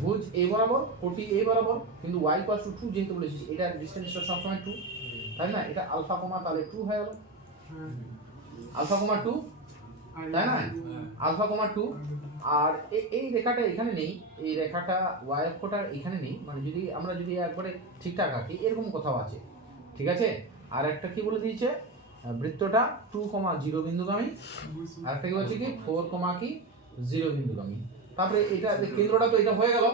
ভুজ a বরাবর, কোটি a বরাবর, কিন্তু y ইকুয়ালস টু 2 যেহেতু বলেছিস, এটা ডিসটেন্সটা সবসময় 2, তাই না? এটা আলফা কমা তাহলে 2 হয়ে গেল, আলফা কমা 2, তাই না? আলফা কমা 2, আর এই রেখাটা এখানে নেই, এই রেখাটা y অক্ষটা এখানে নেই, মানে যদি আমরা যদি একবারে ঠিকঠাক আঁকি, এরকম কোথাও আছে, ঠিক আছে? আর একটা কি বলে দিয়েছে, বৃত্তটা 2,0 বিন্দুগামী, আর একটা কি বলছে কি 4, কি 0 বিন্দুগামী। তারপরে এটা কেন্দ্রটা তো এটা হয়ে গেল,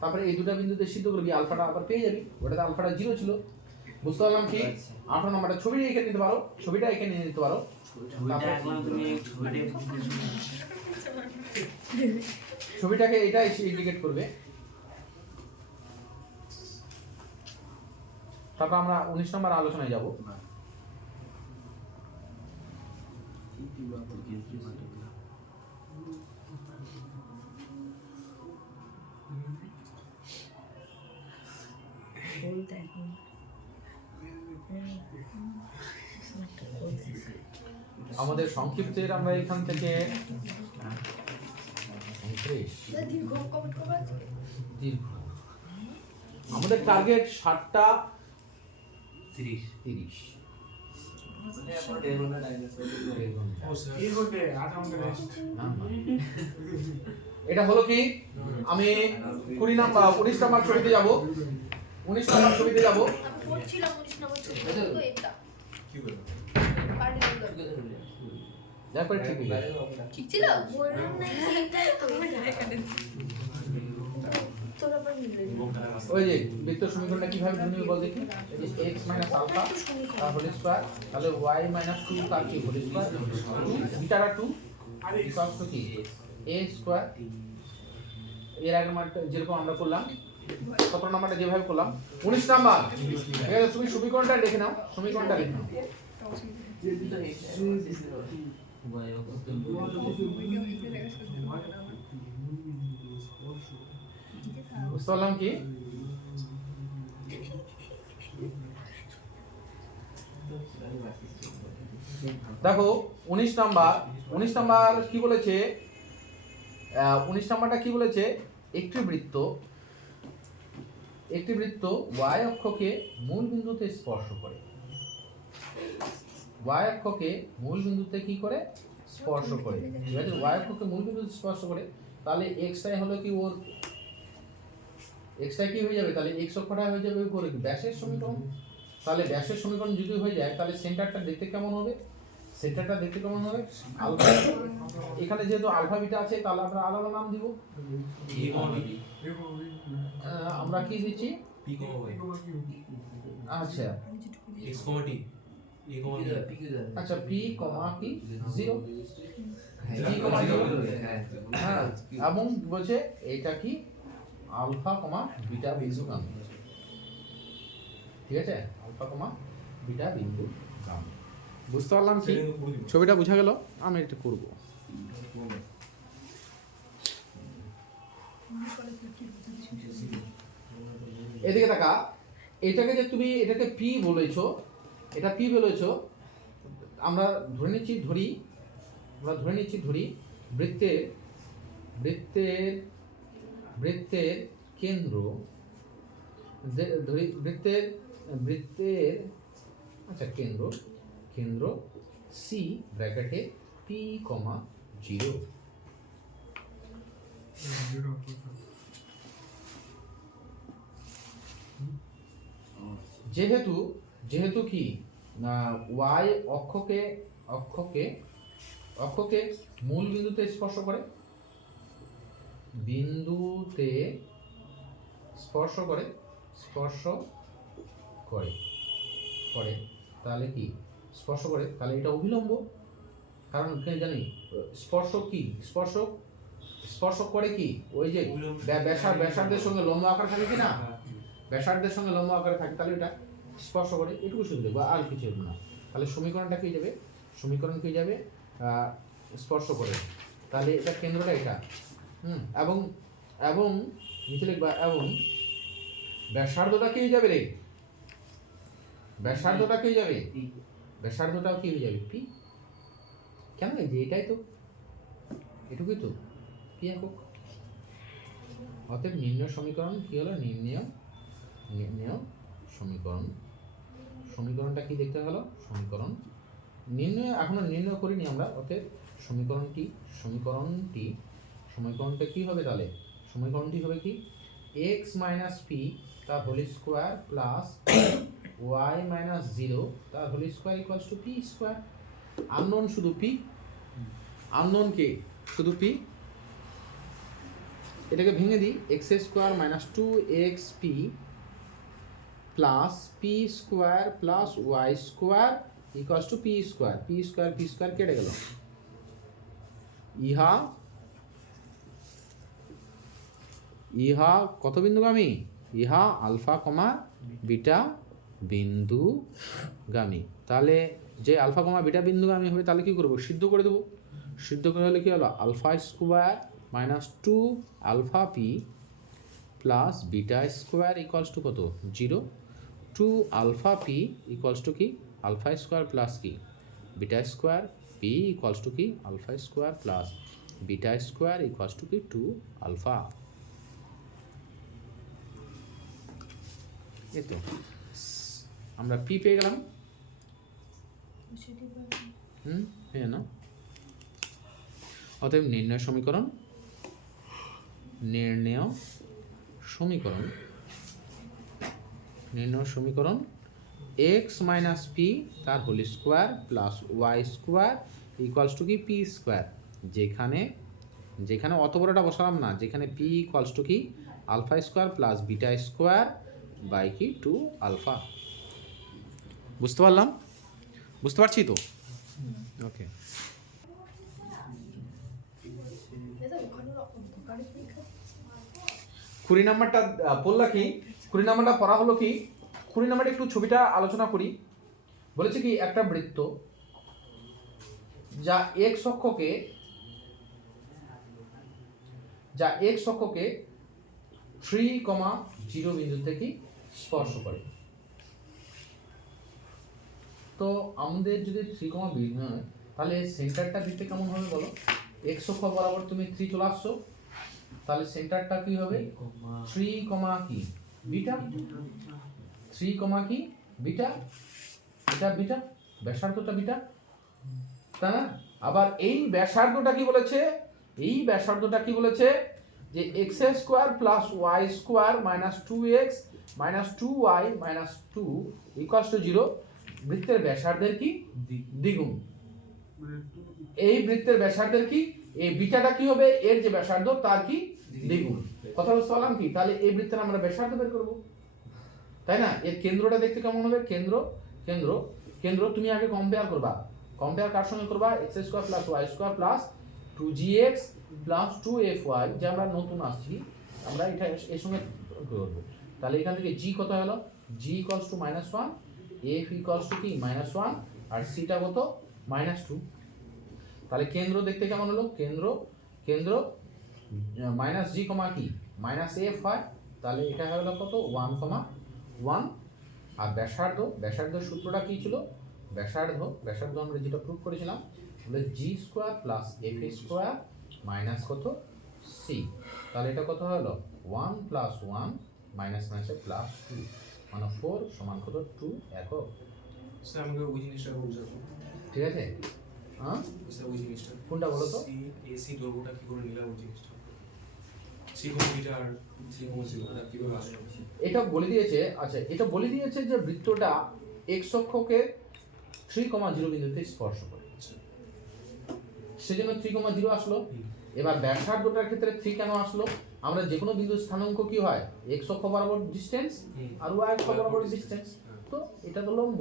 তারপরে এই দুটো বিন্দুতে সিদ্ধ করবি, আলফাটা আবার পেয়ে যাবি, ওটাতে আলফাটা 0 ছিল, বুঝতে পারলাম কি? 18 নম্বরটা ছবিটা এঁকে নিতে পারো, ছবিটা এঁকে নিয়ে নিতে পারো, ছবিটাকে এটা এসে ইন্ডিকেট করবে। তারপর আমরা 19 নম্বর আলোচনায় যাব। আমাদের সংক্ষিপ্তের আমরা এখান থেকে দীর্ঘ, আমাদের টার্গেট 7টা 30। এটা হলো কি, আমি 19 নাম্বার ছবিতে যাব, 19 নম্বর ছবিতে যাব, আমি পড়ছিলাম 19 নম্বর ছবি, তো এটা কি বলে দেখো ঠিক ঠিক ছিল, বললাম না এইটাই তো এখানে তোর আবার মিলে ওই যে বৃত্ত সমীকরণটা কিভাবে নির্ণয় বল দেখি, এই যে x - আলফা তার হোল স্কয়ার, তাহলে y - 2 তার কি হোল স্কয়ার, 2 বিটাটা 2 ইকুয়ালস টু কি a স্কয়ার। এর আগের মানটা যেরকম আমরা করলাম, 17 নাম্বারটা যেভাবে করলাম, 19 নাম্বার, ঠিক আছে? তুমি সমীকরণটা লিখে নাও, সমীকরণটা লিখে নাও, একটা অসুবিধা y অক্ষ ওইটাও হিসেবে দেখা শুনতে পারে না আমার দিতে থাক বুঝতে পারলাম কি দেখো 19 নাম্বার কি বলেছে 19 নাম্বারটা কি বলেছে একটি বৃত্ত y অক্ষকে মূল বিন্দুতে স্পর্শ করে y অক্ষকে মূল বিন্দুতে কি করে স্পর্শ করে ঠিক আছে y অক্ষকে মূল বিন্দুতে স্পর্শ করে তাহলে x টাই হলো কি ওর x টাই কি হয়ে যাবে তাহলে x অক্ষটা হয়ে যাবে ওর ব্যাসের সমীকরণ তাহলে ব্যাসের সমীকরণ যদি হয়ে যায় তাহলে সেন্টারটা দেখতে কেমন হবে আলফা এখানে যেহেতু আলফা বিটা আছে তাহলে আমরা আলাদা নাম দিব আমরা কি দিচ্ছি আচ্ছা আচ্ছা p কমা কি 0 p কমা 0 হ্যাঁ এবং বলছে এটা কি আলফা কমা বিটা বিন্দু গাম ঠিক আছে আলফা কমা বিটা বিন্দু গাম বুঝতে পারলাম কি ছবিটা বোঝা গেল আমি এটা করব এদিকে তাকা এটাকে যে তুমি এটাকে p বলেছো এটা p বলেছো আমরা ধরে নিচ্ছি ধরি বৃত্তের কেন্দ্র ধরি বৃত্তের আচ্ছা কেন্দ্র c ব্র্যাকেটে p, 0 যেহেতু কি y অক্ষকে মূল বিন্দুতে স্পর্শ করে তাহলে কি স্পর্শ করে তাহলে এটা অভিলম্ব কারণ এখানে জানি স্পর্শ করে কি ওই যে ব্যাসার্ধের সঙ্গে লম্ব আকার থাকে কি না ব্যাসার্ধের সঙ্গে লম্ব আকারে থাকে তাহলে এটা স্পর্শ করে এটুকু শুধু দেখবো আর কিছু না তাহলে সমীকরণটা কি যাবে স্পর্শ করে তাহলে এটা কেন্দ্রটা এটা এবং নিচে লিখবা এবং ব্যাসার্ধটা কি হয়ে যাবে রে ব্যাসার্ধটাও কি হয়ে যাবে পি কেন এই যে এটাই তো এটুকুই তো পি একক অতএব নির্ণয় সমীকরণ কি হলো নির্ণয় সমীকরণটা কি দেখতে গেল এখনো নির্ণয় করিনি আমরা অতএব সমীকরণটা কি হবে তাহলে সমীকরণটি হবে কি x মাইনাস পি তার whole square plus y minus 0 তার whole square equals to p square unknown শুধু পি আননোন কে শুধু পি এটাকে ভেঙে দিই x square minus 2xp plus p square plus y square equals to p square কেটে গেল ইহা কত বিন্দুগামী ইহা আলফা কমা বিটা বিন্দুগামী তাহলে যে আলফা কমা বিটা বিন্দুগামী হবে তাহলে কি করব সিদ্ধ করে দেবো সিদ্ধ করে হলে কি হলো alpha square minus 2 alpha P plus beta square equals to কত 0 2 আলফা পি ইকুয়ালস টু কি আলফা স্কোয়ার প্লাস কি beta square P equals to কি alpha square plus beta square equals to কি 2 আলফা এই তো আমরা পি পেয়ে গেলাম হ্যাঁ না অতএব নির্ণয় সমীকরণ x মাইনাস পি তার whole square plus y square equals to কি পি স্কোয়ার যেখানে অত বড়টা বসালাম না যেখানে পি ইকুয়ালস টু কি alpha square plus beta square by কি 2 আলফা বুঝতে পারছি তো ওকে কুড়ি নাম্বারটা পড়লা কি 20 নাম্বারটা পড়া হলো কি 20 নাম্বারটা একটু ছবিটা আলোচনা করি বলেছে কি একটা বৃত্ত যা এক্স অক্ষকে 3,0 বিন্দু থেকে স্পর্শ করে। তো আমাদের যদি 3,0 হয় তাহলে সেন্টারটা দিতে কেমন হবে বলো? এক্স অক্ষ বরাবর তুমি 3 চলে আসছো, তাহলে সেন্টারটা কি হবে? 3, কি বিটা, 3, কি বিটা, এটা বিটা, ব্যাসার্ধটা বিটা, তাই না? আবার এই ব্যাসার্ধটা কি বলেছে? এই ব্যাসার্ধটা কি বলেছে? যে x square plus y square minus 2x minus 2y minus 2 equals to 0 বৃত্তের ব্যাসার্ধের কি দ্বিগুণ। এই বৃত্তের ব্যাসার্ধের কি, এই বিটাটা কি হবে? এর যে ব্যাসার্ধ তার কি দ্বিগুণ। কথা বুঝতে পারলাম কি? তাহলে এই বৃত্তের আমরা ব্যাসার্ধ বের করব, তাই না? এর কেন্দ্রটা দেখতে কেমন হবে? কেন্দ্র কেন্দ্র কেন্দ্র তুমি আগে কম্পেয়ার করবা। কম্পেয়ার কার সঙ্গে করবা? X square plus y square plus 2gx plus 2fy, যে আমরা নতুন আসছি, আমরা এটা এর সঙ্গে করব। তাহলে এখান থেকে g কত হলো? g equals to -1, f equals to কি -1, আর c টা কত? -2। তাহলে কেন্দ্র দেখতে কেমন হলো? কেন্দ্র কেন্দ্র -g, কি -f হয়, তাহলে এটা হলো কত? 1, আর ব্যাসার্ধের সূত্রটা কি ছিল? ব্যাসার্ধ আমরা যেটা প্রুভ করেছিলাম, বলে g square plus f square minus কত? c। তাহলে এটা কত হলো? 1 প্লাস 1 মাইনাস মাইনাসে প্লাস 2, মানে 4 সমান কত? 2 একক। স্যার আমাকে ওই জিনিসটা বুঝাবো। ঠিক আছে? হ্যাঁ, স্যার ওই জিনিসটা কোনটা বলো তো? এসি দৈর্ঘ্যটা কি করে নিলাম ওই জিনিসটা, সি কমিটা আর সি কমিটা কিভাবে আসলো? এটা বলে দিয়েছে, আচ্ছা এটা বলে দিয়েছে যে বৃত্তটা x অক্ষকে 3,0 বিন্দুতে স্পর্শ করে, সেজন্য 3,0 আসলো। এবার ব্যাসার্ধটার ক্ষেত্রে 3 কেন আসলো? আমরা যে কোনো বিন্দুর স্থানাঙ্ক কি হয়? x অক্ষ বরাবর ডিসটেন্স আর y অক্ষ বরাবর ডিসটেন্স, তো এটা তো লম্ব,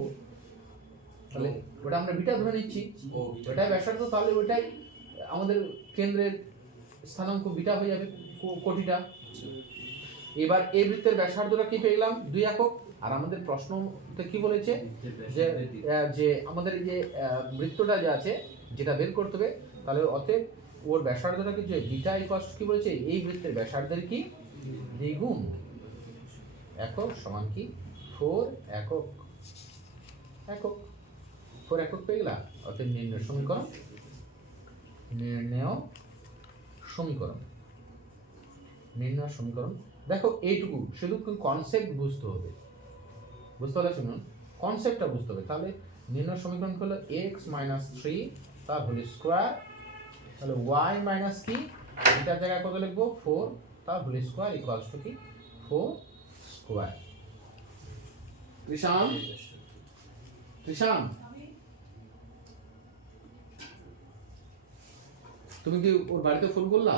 তাহলে ওটা আমরা বিটা ধরে নিচ্ছি, ওটাই ব্যাসার্ধ, তাহলে ওটাই আমাদের কেন্দ্রের স্থানাঙ্ক বিটা হয়ে যাবে কোটিটা। এবার এই বৃত্তের ব্যাসার্ধটা কি পেয়ে গেলাম? 2 একক। আর আমাদের প্রশ্নতে কি বলেছে? যে আমাদের এই যে বৃত্তটা যে আছে, যেটা বের করতে হবে, তাহলে অতএব ওর ব্যাসার্ধটা কি, যে বিটা ইকুয়ালস কি বলেছে? এই বৃত্তের ব্যাসার্ধের কি দ্বিগুণ, একক সমান কি 4 একক। 4 একক পেয়ে গেলাম। অতএব নির্ণয় সমীকরণ। দেখো এইটুকু শুধু কনসেপ্ট বুঝতে হবে, বুঝতে পারলে? শুনুন, কনসেপ্টটা বুঝতে হবে। তাহলে নির্ণয় সমীকরণ হলো x মাইনাস 3 তার হোল স্কোয়ার, তাহলে y মাইনাস কি, এটার জায়গায় কত লিখবো? 4 তার হোল স্কোয়ার ইকুয়ালস টু কি 4 স্কোয়ার। কৃষাণ, তুমি কি ওর বাড়িতে ফোন করলা?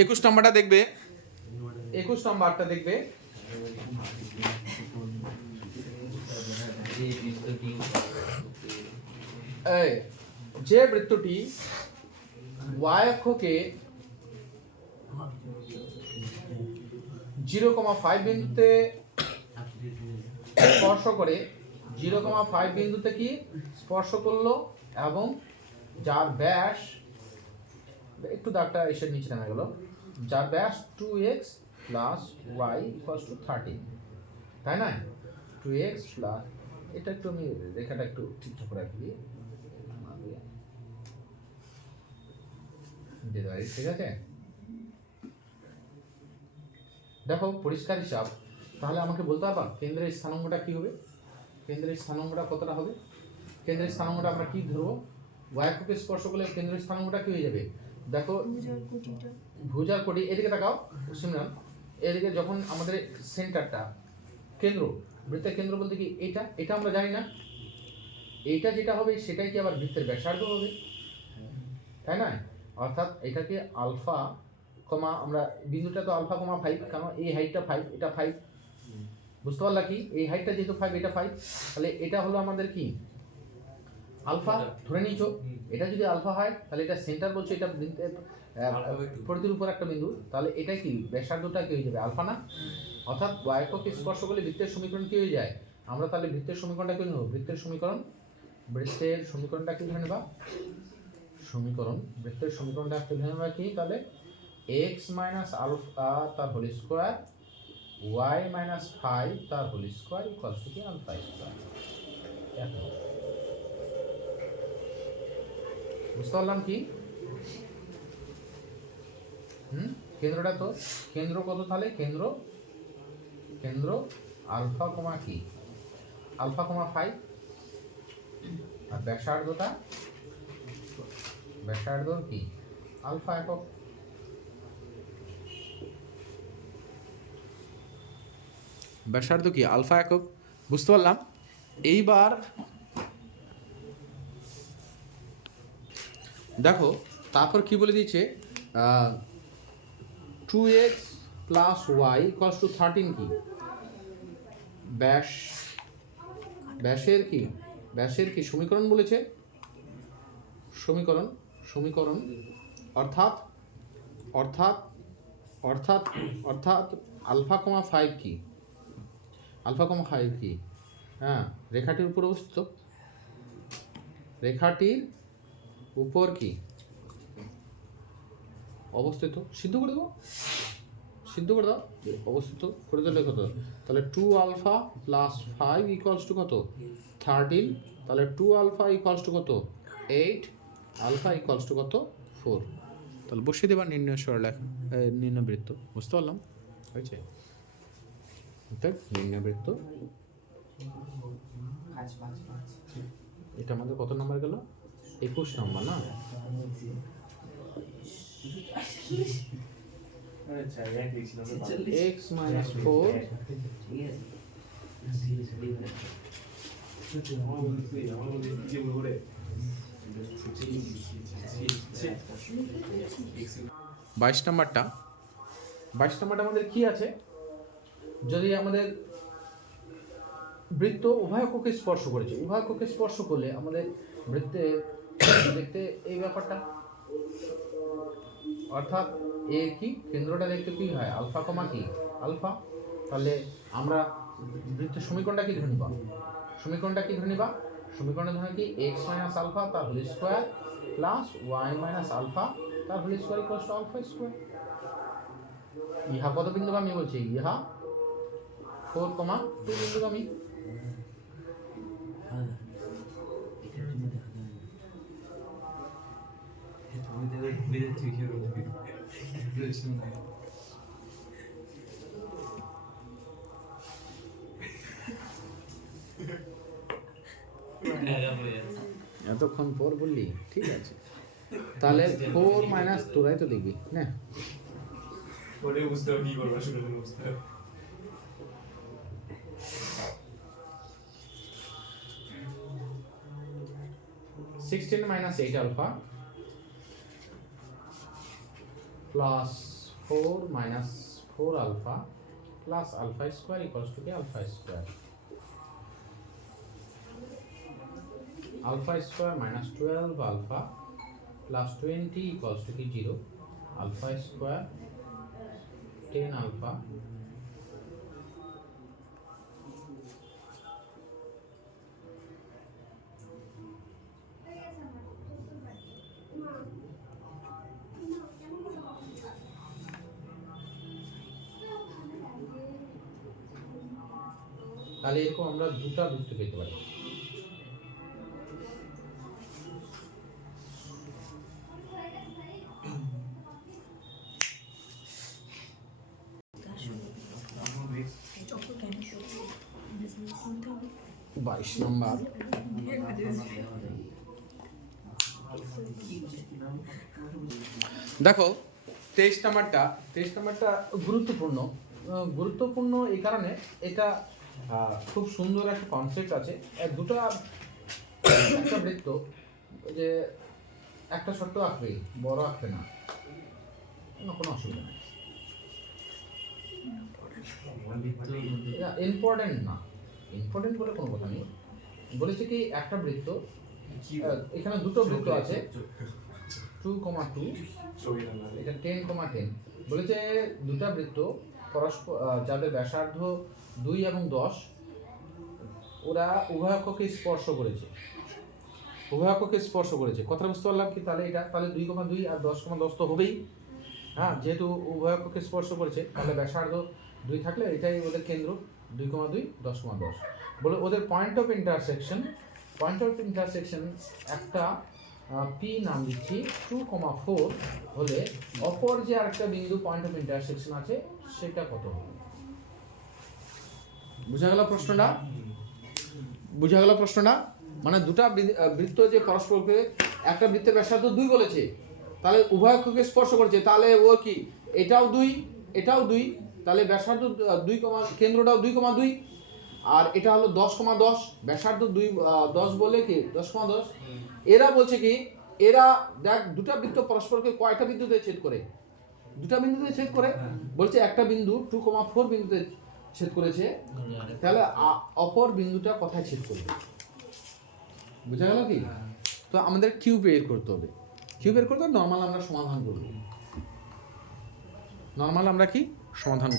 21 নাম্বারটা দেখবে, 21 নাম্বারটা দেখবে। যে বৃত্তটি y অক্ষকে 0,5 বিন্দুতে স্পর্শ করে, 0,5 বিন্দুতে কি স্পর্শ করলো, এবং যার ব্যাস, একটু দাগটা এসে নিচে নেমে গেল, যার ব্যাস 2x plus y equals to 13, তাই না? 2x প্লাস, এটা একটু আমি রেখাটা একটু ঠিকঠাক করে রাখি, ঠিক আছে? দেখো পরিষ্কার হিসাব। তাহলে আমাকে বলতে পারবা কেন্দ্রের স্থানাঙ্কটা কি হবে? কেন্দ্রের স্থানাঙ্কটা কতটা হবে? কেন্দ্রের স্থানাঙ্কটা আমরা কি ধরবো? y অক্ষকে স্পর্শ করলে কেন্দ্রের স্থানাঙ্কটা কি হয়ে যাবে? দেখো ভুজার কোটি, এদিকে তাকাও সিমরান, এদিকে যখন আমাদের সেন্টারটা কেন্দ্র, বৃত্তের কেন্দ্র বলতে কি এটা আমরা জানি না, এইটা যেটা হবে সেটাই কি আবার বৃত্তের ব্যাসার্ধ হবে, তাই না? অর্থাৎ এটাকে আলফা কমা, আমরা বিন্দুটা তো আলফা কমা 5, কারণ এই হাইটটা 5, এটা 5, বুঝতে পারলা কি? এই হাইটটা যেহেতু 5, এটা 5, তাহলে এটা হলো আমাদের কি আলফা ধরে নিয়েছো। এটা যদি আলফা হয় তাহলে এটা সেন্টার বলছো, এটা পরিধির উপর একটা বিন্দু, তাহলে এটা কি ব্যাসার্ধটা কি হয়ে যাবে? আলফা না? অর্থাৎ y একক স্পর্শ করলে বৃত্তের সমীকরণ কি হয়ে যায়? আমরা তাহলে বৃত্তের সমীকরণটা কি নেব? বৃত্তের সমীকরণটা কি ধরে নেবা? বৃত্তের সমীকরণটা কি ধরে নেবা কি তাহলে? x মাইনাস আলফা তার হোল স্কোয়ার y মাইনাস 5 তার হোল স্কোয়ার ইকুয়ালস টু কি আলফা স্কোয়ার। বুঝতে পারলাম কি? কেন্দ্রটা তো কেন্দ্র কত তাহলে? কেন্দ্র আলফা কমা কি? আলফা কমা 5 আর ব্যাসার্ধ কি? আলফা একক। ব্যাসার্ধ কি? আলফা একক। বুঝতে পারলাম। এইবার দেখো তারপর কি বলে দিয়েছে, 2x plus Y equals to 13 কি? ব্যাসের কি সমীকরণ বলেছে? সমীকরণ অর্থাৎ আলফা কমা 5 কি? হ্যাঁ, রেখাটির উপর কি অবস্থিত? সিদ্ধ করে দাও অবস্থিত করে দিলে কত? তাহলে 2 আলফা প্লাস 5 ইকুয়ালস টু কত? 13। তাহলে 2 আলফা ইকুয়ালস টু কত? 8, আলফা ইকুয়ালস টু কত? 4। তাহলে বসিয়ে দেবা নির্ণয় সরলরেখা, নির্ণয় বৃত্ত। বুঝতে পারলাম হয়েছে? দেখ নির্ণয় বৃত্ত, এটা আমাদের কত নাম্বার গেল? 21 নম্বর না? x minus 4 22 নাম্বারটা আমাদের কি আছে? যদি আমাদের বৃত্ত উভয় কক্ষে স্পর্শ করেছে, উভয় কক্ষে স্পর্শ করলে আমাদের বৃত্তের দেখতে এই ব্যাপারটা, অর্থাৎ এ কি কেন্দ্রটা দেখতে কি হয়? আলফা কমা কি? আলফা। তাহলে আমরা বৃত্তের সমীকরণটা কি ধরে নিবা? সমীকরণটা ধরে কি? x মাইনাস আলফা তার whole square plus y minus alpha তার whole square equals to alpha square. ইহা কত বিন্দুগামী বলছে? ইহা 4,2 বিন্দুগামী। এতক্ষণ পর বললি, ঠিক আছে। তাহলে 4 মাইনাস তোরাই তো দেখবি না, বুঝতে হবে কি করবো আসলে বুঝতে হবে। 16 minus 8 alpha plus 4 minus 4 alpha plus alpha square equals to alpha square. Alpha square minus 12 alpha plus 20 equals to 0. Alpha square 10 alpha তাহলে এরকম আমরা দুটো বৃত্ত পেতে পারি। বাইশ নম্বর দেখো, 23 নাম্বারটা গুরুত্বপূর্ণ এই কারণে এটা খুব সুন্দর একটা কনসেপ্ট আছে। একটা বৃত্ত যে একটা শর্ত আঁকবে, বড় আঁকবে না, কোনো অসুবিধা নেই। ইম্পর্টেন্ট না, ইম্পর্টেন্ট বলে কোনো কথা নেই। বলেছে কি একটা বৃত্ত, এখানে দুটো বৃত্ত আছে 2,2, এটা 10,10। বলেছে দুটা বৃত্ত যাদের ব্যাসার্ধ 2 এবং 10, ওরা উভয় অক্ষকে স্পর্শ করেছে, কথা বুঝতে পারলাম কি? তাহলে এটা তাহলে 2,2 আর 10,10 তো হবেই। হ্যাঁ, যেহেতু উভয় অক্ষকে স্পর্শ করেছে তাহলে ব্যাসার্ধ 2 থাকলে এটাই ওদের কেন্দ্র, 2,2 10,10। বলে ওদের পয়েন্ট অফ ইন্টারসেকশন একটা পি নাম দিচ্ছি 2,4 হলে অপর যে আরেকটা বিন্দু পয়েন্ট অফ ইন্টারসেকশন আছে সেটা কত হবে? বুঝা গেল প্রশ্নটা? মানে দুটা বৃত্ত যে পরস্পরকে, একটা বৃত্তের ব্যাসার্ধ 2 বলেছে, তাহলে উভয় অক্ষকে স্পর্শ করেছে, তাহলে ও কি এটাও 2 এটাও 2, তাহলে ব্যাসার্ধ 2, কেন্দ্রটাও 2,2, আর এটা হলো 10,10, ব্যাসার্ধ 10 বলে কি 10,10। এরা বলছে কি, এরা দেখ দুটা বৃত্ত পরস্পরকে কয়টা বিন্দুতে ছেদ করে? দুটা বিন্দুতে ছেদ করে। বলছে একটা বিন্দু 2,4 বিন্দুতে ছেদ করেছে, তাহলে অপর বিন্দুটা কোথায় ছেদ করবে? বুঝা গেল কি? তো আমাদের কিউ বের করতে হবে। নর্মাল আমরা সমাধান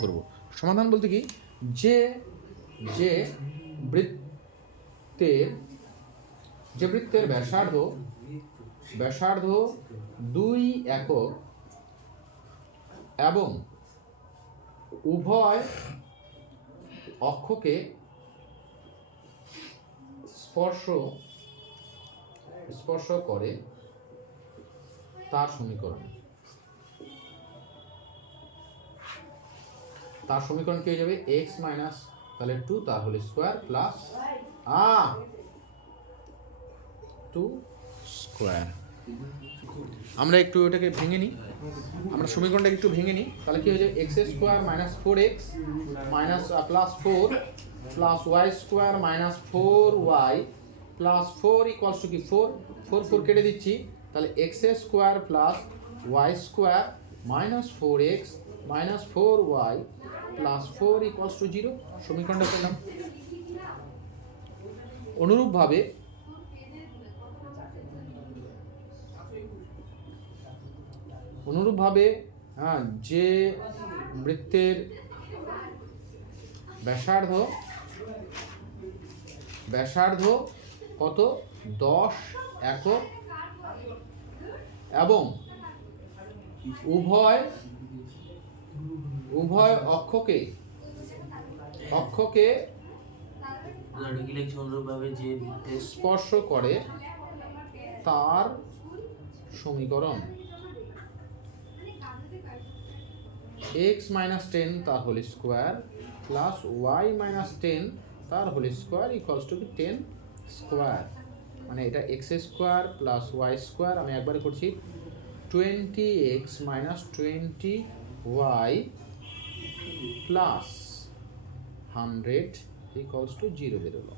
করব। সমাধান বলতে কি, যে বৃত্তের ব্যাসার্ধ 2 একক এবং উভয় অক্ষকে স্পর্শ করে তার সমীকরণ কি হয়ে যাবে? x মাইনাস তাহলে 2 তার হোল স্কয়ার প্লাস 2 স্কয়ার। আমরা একটু এটাকে ভেঙে নিই, আমরা সমীকরণটাকে একটু ভেঙে নিই। তাহলে কি হয়ে যায়? x square minus 4x minus plus 4 plus y square minus 4y plus 4 equals to কি 4 কেটে দিচ্ছি, তাহলে x square plus y square minus 4x minus 4y plus 4 equals to 0। সমীকরণটা পেলাম। অনুরূপভাবে হ্যাঁ, যে বৃত্তের ব্যাসার্ধ কত 10 একক এবং উভয় অক্ষকে স্পর্শ করে তার সমীকরণ x মাইনাস 10 তার whole square plus y minus 10 তার whole square equals to 10 square. মানে এটা x square plus y square, আমি একবারে করছি 20x minus 20y plus 100 equals to 0 বেরোলো।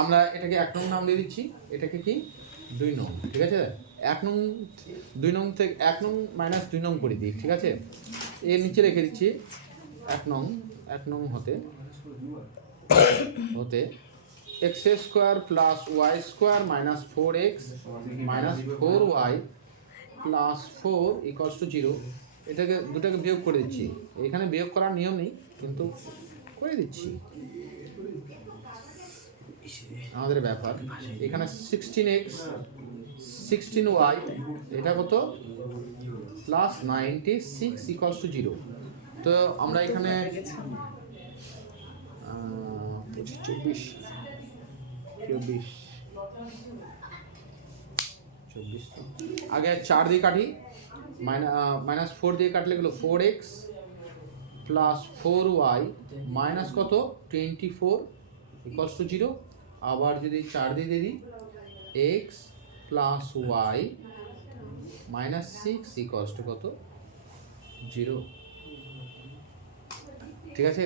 আমরা এটাকে 1 নং নাম দিয়ে দিচ্ছি, এটাকে কি 2 নং, ঠিক আছে? 1 নং 2 নং থেকে 1 নং মাইনাস 2 নং করে দিই, ঠিক আছে? এর নিচে রেখে দিচ্ছি 1 নং হতে x square plus y square minus 4x minus 4y plus 4 equals to 0। এটাকে দুটাকে বিয়োগ করে দিচ্ছি, এখানে বিয়োগ করার নিয়ম নেই কিন্তু করে দিচ্ছি, আমাদের ব্যাপার। এখানে 16x 16y এটা কত প্লাস 96 ইকুয়ালস টু 0। তো আমরা এখানে 24 আগে 4 দিয়ে কাটি, মাইনাস 4 দিয়ে কাটলে গেলো 4x প্লাস 4y মাইনাস কত 24 ইকুয়ালস টু 0। আবার যদি 4 দিয়ে দিই x plus y minus 6 equals to কত 0, ঠিক আছে?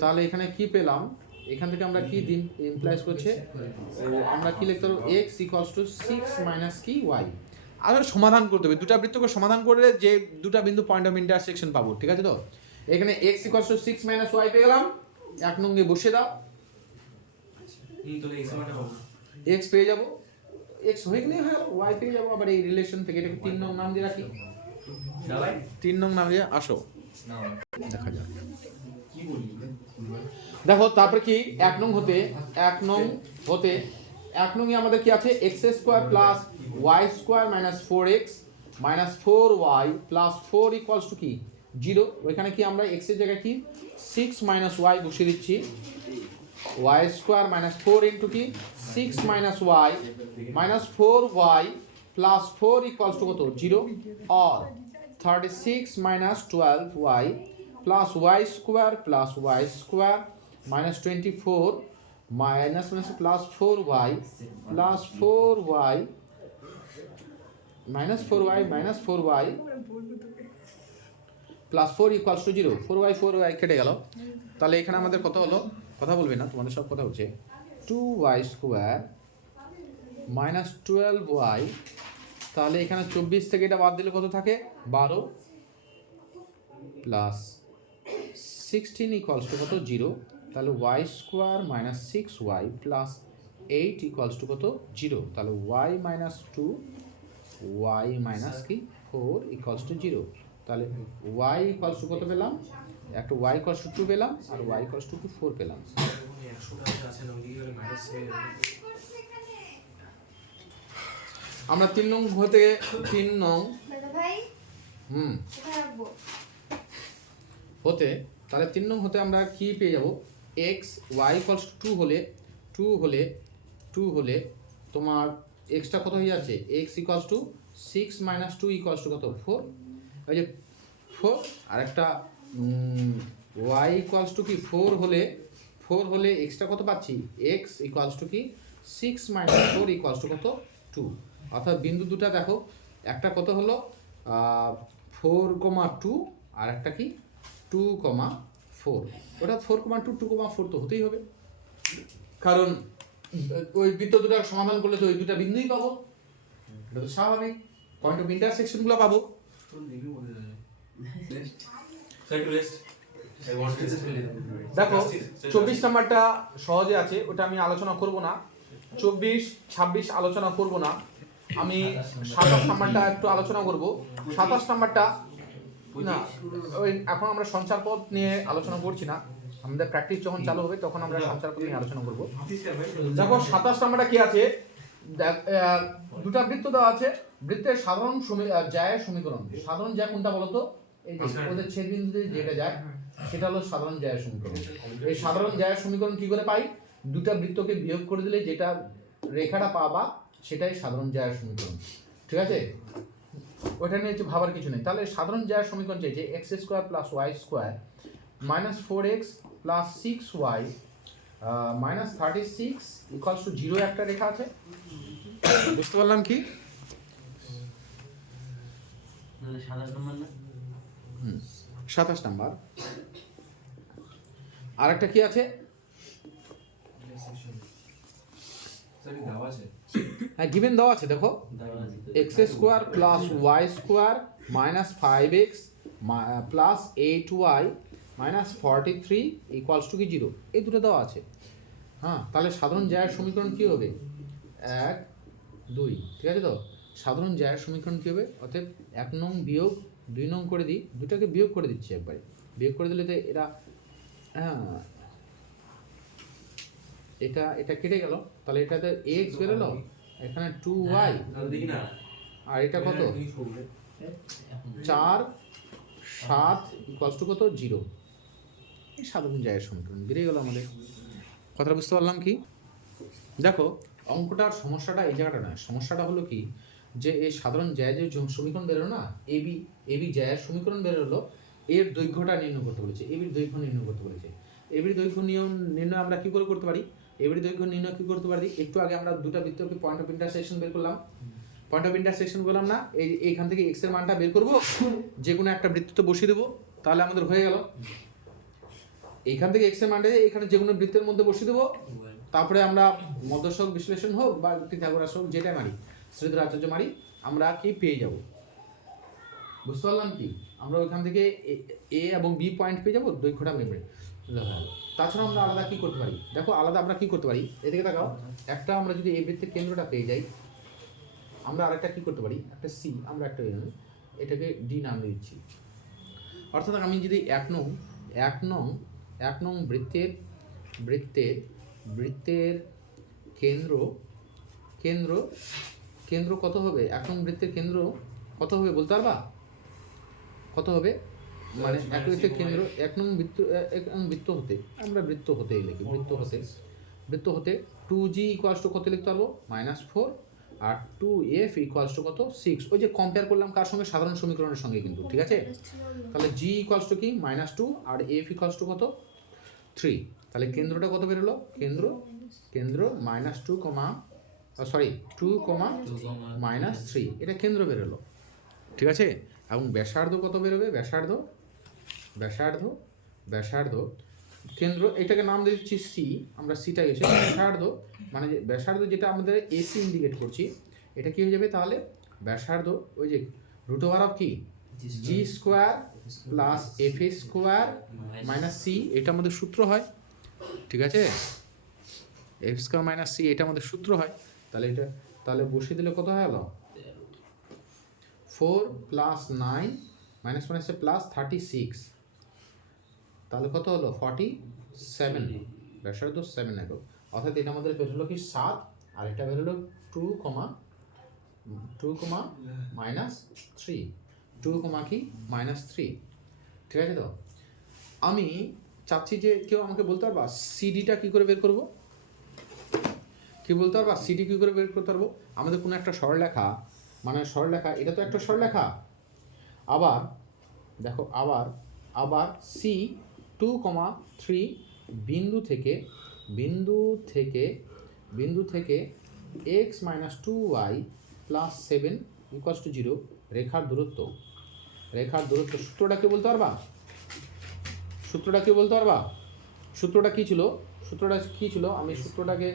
তাহলে এখানে কি পেলাম? এখান থেকে আমরা কি দিন ইমপ্লাইজ করছে, আমরা কি লিখতে পারবো x ইকুয়ালস টু 6 মাইনাস কি y। আবার সমাধান করতে হবে, দুটা বৃত্তকে সমাধান করে যে দুটা বিন্দু পয়েন্ট অফ ইন্টারসেকশন পাবো, ঠিক আছে? তো এখানে x equals to 6 minus y পেয়ে গেলাম, 1 নঙ্গে বসিয়ে দাও, তাহলে x মানে পাবো, x পেয়ে যাবো, x হয়ে গেলে হয়ে গেল, y পেয়ে যাবো। আবার এই রিলেশন থেকে এটাকে 3 নং নাম দিয়ে রাখি, 3 নং নামিয়ে আসো, না দেখা যাক। কি বলি দেখো তারপরে কি 1 নং হতে 1 নং হতে 1 নং এ আমাদের কি আছে x square plus y square minus 4x minus 4y plus 4 equals to কি 0। ওইখানে কি আমরা x এর জায়গায় কি 6 মাইনাস y বসিয়ে দিচ্ছি, y স্কয়ার মাইনাস 4 ইনটু কি 6 minus y minus 4y plus 4 equals to কত 0 or 36 minus 12y plus y square minus 24 minus plus 4y plus 4y minus 4y minus 4y plus 4 equals to 0 4y কেটে গেল। তাহলে এখানে আমাদের কত হলো, কথা বলবে না তোমাদের সব কথা হচ্ছে 2y square minus 12y। তাহলে এখানে 24 থেকে এটা বাদ দিলে কত থাকে 12 প্লাস 16 ইকুয়ালস টু কত 0। তাহলে y square minus 6y plus 8 equals to কত 0। তাহলে y মাইনাস 2 y মাইনাস কি 4 ইকুয়ালস টু 0। তাহলে y ইকুয়ালস টু কত পেলাম, একটা y ইকুয়ালস টু 2 পেলাম আর y ইকুয়ালস টু 4 পেলাম। 100 টাকা আছে না ওদিকে গেলে মাইনাস হয়ে যাবে। আমরা 3 নং হতে 3 নং দাদা ভাই কোথায় রাখবো? হতে তাহলে 3 নং হতে আমরা কি পেয়ে যাব x y ইকুয়ালস টু 2 হলে তোমার x টা কত হয়ে যাচ্ছে x equals to 6 minus 2 equals to কত 4। এই যে 4 আর একটা y ইকুয়ালস টু কি 4 হলে x টা কত পাচ্ছি x ইকুয়ালস টু কি 6 মাইনাস 4 ইকুয়ালস টু কত 2। অর্থাৎ বিন্দু দুটো দেখো, একটা কত হলো 4,2 আর একটা কি 2,4। ওটা 4,2 2,4 তো হতেই হবে, কারণ ওই বৃত্ত দুটো সমাধান করলে তো ওই দুটো বিন্দুই পাবো, এটা তো স্বাভাবিক। পয়েন্ট অফ ইন্টারসেকশনগুলো পাবো। তোর দেখবি মনে যায় side rest I want to দেখো 24 নাম্বারটা সহজে আছে, ওটা আমি আলোচনা করব না। 24 26 আলোচনা করব না, আমি 27 নাম্বারটা একটু আলোচনা করব। 27 নাম্বারটা না, ওই এখন আমরা সঞ্চার পথ নিয়ে আলোচনা করছি না, আমাদের প্র্যাকটিস যখন চালু হবে তখন আমরা সঞ্চার পথ নিয়ে আলোচনা করব। দেখো 27 নাম্বারটা কি আছে, দুটা বৃত্ত দেওয়া আছে, বৃত্তের সাধারণ জ্যায়ের সমীকরণ। সাধারণ জ্যা কোনটা বলতো, এই যে ওদের ছেদ বিন্দুতে যেটা যায় সেটা হলো সাধারণ জ্যায়ের সমীকরণ। এই সাধারণ জ্যায়ের সমীকরণ কি করে পাই, দুটা বৃত্তকে বিয়োগ করে দিলে যেটা রেখাটা পাবা সেটাই সাধারণ জ্যায়ের সমীকরণ, ঠিক আছে? ওটা নিয়ে হচ্ছে ভাবার কিছু নেই। তাহলে সাধারণ জ্যায়ের সমীকরণ চাইছে x square plus y square minus 4x plus 6y minus 36 equals to 0 একটা রেখা আছে, বুঝতে পারলাম কি? 27 নাম্বার। আর একটা কি আছে, স্যার দাও আছে হ্যাঁ গিভেন দেওয়া আছে, দেখো x square plus y square minus 5x plus 8y minus 43 equals to কি 0, এই দুটো দেওয়া আছে। হ্যাঁ, তাহলে সাধারণ জ্যায়ের সমীকরণ কী হবে 1 2, ঠিক আছে তো? সাধারণ জ্যায়ের সমীকরণ কী হবে, অর্থাৎ 1 নং বিয়োগ 2 নং করে দিই, দুটাকে বিয়োগ করে দিচ্ছি একবারে, বিয়োগ করে দিলে তো এরা হ্যাঁ এটা কেটে গেল, তাহলে এটাতে x বেরোলো, এখানে 2y দেখি না, আর এটা কত 4 7 ইকুয়ালস টু কত 0। এই সাধারণ জ্যায়ের সমীকরণ বেরিয়ে গেল আমাদের। কথাটা বুঝতে পারলাম কি? দেখো অঙ্কটার সমস্যাটা এই জায়গাটা নয়, সমস্যাটা হলো কি যে এই সাধারণ জ্যায় যে সমীকরণ বেরোলো না, এবি জ্যায়ের সমীকরণ বেরোলো, এর দৈর্ঘ্যটা নির্ণয় করতে বলেছে, এবির দৈর্ঘ্য নির্ণয় করতে বলেছে। এবির দৈর্ঘ্য নির্ণয় আমরা কী করে করতে পারি, এবির দৈর্ঘ্য নির্ণয় কী করতে পারি, একটু আগে আমরা দুটা বৃত্তকে পয়েন্ট অফ ইন্টারসেকশন বের করলাম, পয়েন্ট অফ ইন্টারসেকশন বললাম না, এইখান থেকে এক্স এর মানটা বের করবো, যে কোনো একটা বৃত্ততে বসিয়ে দেবো, তাহলে আমাদের হয়ে গেল। এইখান থেকে এক্স এর মানটা এখানে যে কোনো বৃত্তের মধ্যে বসিয়ে দেবো, তারপরে আমরা মধ্যস্থক বিশ্লেষণ হোক বা পিথাগোরাস হোক যেটাই মারি, শ্রীধর আচার্য মারি, আমরা কি পেয়ে যাব, বুঝতে পারলাম কি? আমরা ওইখান থেকে এ এবং বি পয়েন্ট পেয়ে যাবো, দৈর্ঘ্যটা মেপে। তাছাড়া আমরা আলাদা কি করতে পারি, দেখো আলাদা আমরা কি করতে পারি, এদিকে দেখাও, একটা আমরা যদি এই বৃত্তের কেন্দ্রটা পেয়ে যাই, আমরা আরেকটা কি করতে পারি, একটা সি, আমরা একটা এটাকে ডি নাম দিচ্ছি। অর্থাৎ আমি যদি এক নং বৃত্তের কেন্দ্র কত হবে? এক নং বৃত্তের কেন্দ্র কত হবে বলতে পারবা? কত হবে? মানে এক বৃত্তের কেন্দ্র এক নং বৃত্ত হতে, আমরা বৃত্ত হতেই লিখি, বৃত্ত হতে 2g ইকুয়ালস টু কত লিখতে পারবো? -4 আর 2f ইকুয়ালস টু কত? 6। ওই যে কম্পেয়ার করলাম কার সঙ্গে? সাধারণ সমীকরণের সঙ্গে কিন্তু, ঠিক আছে? তাহলে g ইকুয়ালস টু কি? -2 আর f ইকুয়ালস টু কত? 3। তাহলে কেন্দ্রটা কত বেরোলো? কেন্দ্র -2, 2, -3, এটা কেন্দ্র বেরোলো, ঠিক আছে? এবং ব্যাসার্ধ কত বেরোবে? ব্যাসার্ধ কেন্দ্র, এটাকে নাম দিচ্ছি সি, আমরা সিটা গেছি। ব্যাসার্ধ মানে যে ব্যাসার্ধ যেটা আমাদের এসি ইন্ডিকেট করছি, এটা কি হয়ে যাবে তাহলে? ব্যাসার্ধ ওই যে রুট ওভার অফ কি? G square plus F A square minus C, এটা আমাদের সূত্র হয়, ঠিক আছে? এফ স্কোয়ার মাইনাস সি, এটা আমাদের সূত্র হয়। তাহলে বসিয়ে দিলে কত হয়ে গেল? 4 + 9 -1 প্লাস 36, তাহলে কত হলো? 47, ব্যাসার্ধ 7 একক। অর্থাৎ এটা আমাদের বেরোলো কি? 7, আর এটা বেরোলো 2, -3, 2, কি -3, ঠিক আছে? তো আমি চাচ্ছি যে কেউ আমাকে বলতে পারবা সিডিটা কী করে বের করবো? কি বলতে পারবা সিডি কী করে বের করতে পারবো? আমাদের কোনো একটা সরলরেখা, মানে সরলরেখা, এটা তো একটা সরলরেখা। আবার দেখো, আবার সি 2, 3 বিন্দু থেকে x - 2y + 7 = 0 রেখার দূরত্ব। সূত্রটা কি বলতে পারবা? সূত্রটা কী ছিল? আমি সূত্রটাকে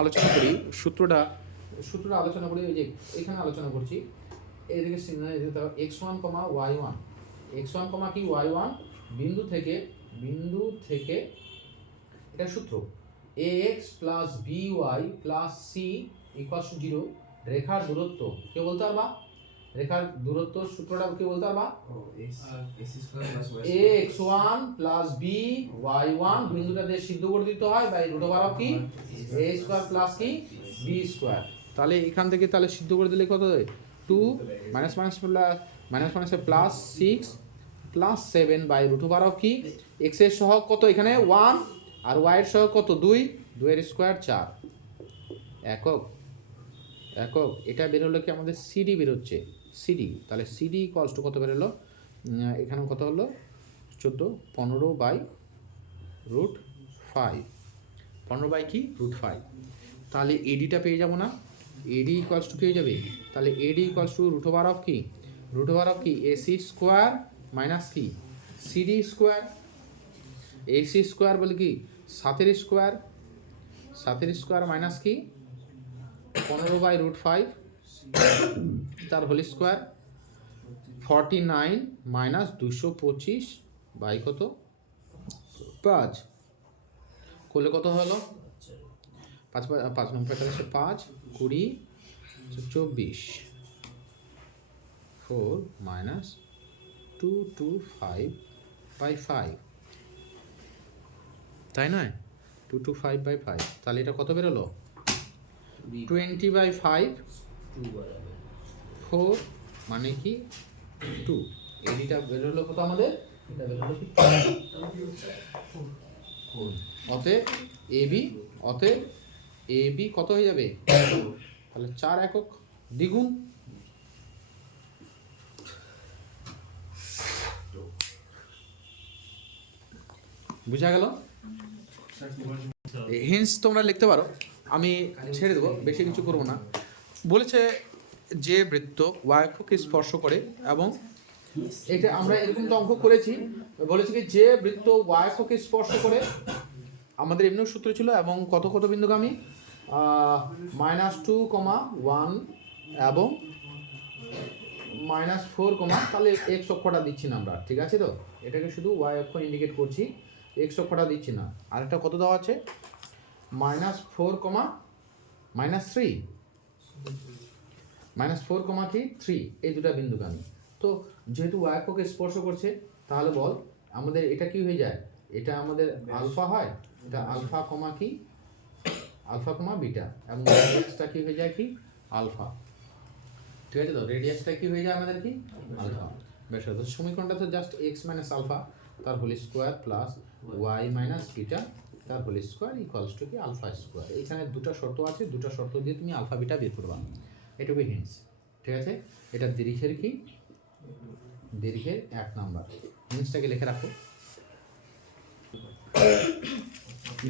আলোচনা করি। সূত্রটা আলোচনা করি, ওই যে এখানে আলোচনা করছি। এদিকে x1, y1, কি y1 বিন্দু থেকে এটা সূত্র ax + by + c = 0 রেখার দূরত্ব। কে বলতে পারবা? রেখার দূরত্ব সূত্রটা কি বলতে পারবা? ax1 + by1 বিন্দুটা দিয়ে সিদ্ধ করে দিতে হয় বাই রুট ওভার অফ কি a² + কি b²। তাহলে এখান থেকে তাহলে সিদ্ধ করে দিলে কত হয়? 2 -1 plus 6 plus 7 by root over of কি x এর সহগ কত? এখানে 1 আর y এর সহগ কত? 2, 2 এর স্কোয়ার 4 একক। এটা বেরোলো কি আমাদের সিডি বেরোচ্ছে, সিডি। তাহলে সিডি ইকুয়ালস টু কত বেরোলো? এখানে কত হলো? 15/√5, 15/√5। তাহলে এডিটা পেয়ে যাবো না? এডি ইকুয়ালস টু পেয়ে যাবে। তাহলে AD equals to root over of কি এসি স্কোয়ার মাইনাস কি সিডি স্কোয়ার। এসি স্কোয়ার বলে কি 7 স্কোয়ার মাইনাস কি 15/√5 তার হোল স্কোয়ার 49 - 225 বাই কত? 5 করলে কত হলো? 5 নম্বর 5, 20, 24, 4 - 225/5, তাই নয়? 225/5, তাহলে এটা কত বেরোলো? 20/5, 4 মানে কি 2। এডিটা বেরোলো কত আমাদের? এটা বেরোলো কি? অতএব এবি কত হয়ে যাবে? তাহলে 4 একক দ্বিগুণ। বুঝা গেল? হিন্স তোমরা লিখতে পারো, আমি ছেড়ে দেবো, বেশি কিছু করবো না। বলেছে যে বৃত্ত ওয়াই অক্ষকে স্পর্শ করে, এবং এটা আমরা এরকম তো অঙ্ক করেছি। বলেছে কি যে বৃত্ত ওয়াই অক্ষকে স্পর্শ করে, আমাদের এমনিও সূত্র ছিল, এবং কত বিন্দুগামী? -2, 1 এবং -4, তাহলে এক্স অক্ষটা দিচ্ছি না আমরা, ঠিক আছে? তো এটাকে শুধু ওয়াই অক্ষ ইন্ডিকেট করছি, এক্স অক্ষটা দিচ্ছি না। আরেকটা কত দেওয়া আছে? -4, -3, -4, কি 3, এই দুটা বিন্দুগামী। তো যেহেতু y অক্ষকে স্পর্শ করছে তাহলে বল আমাদের এটা কি হয়ে যায়, এটা আমাদের আলফা হয়, এটা আলফা কমা কি আলফা কমা বিটা, এবং রেডিয়াসটা কি হয়ে যায় কি আলফা, ঠিক আছে তো, রেডিয়াসটা কি হয়ে যায় আমাদের কি আলফা। বেশ, তো সমীকরণটা তো জাস্ট এক্স মাইনাস আলফা তার whole square plus y minus beta তার হোল স্কোয়ার ইকুয়ালস টু কি আলফা স্কোয়ার। এখানে দুটো শর্ত আছে, দুটো শর্ত দিয়ে তুমি আলফা বিটা বের করবা, এটুকু হিন্টস, ঠিক আছে। এটা দীর্ঘের কি দীর্ঘের 1 নাম্বার, হিন্টসটাকে লিখে রাখো।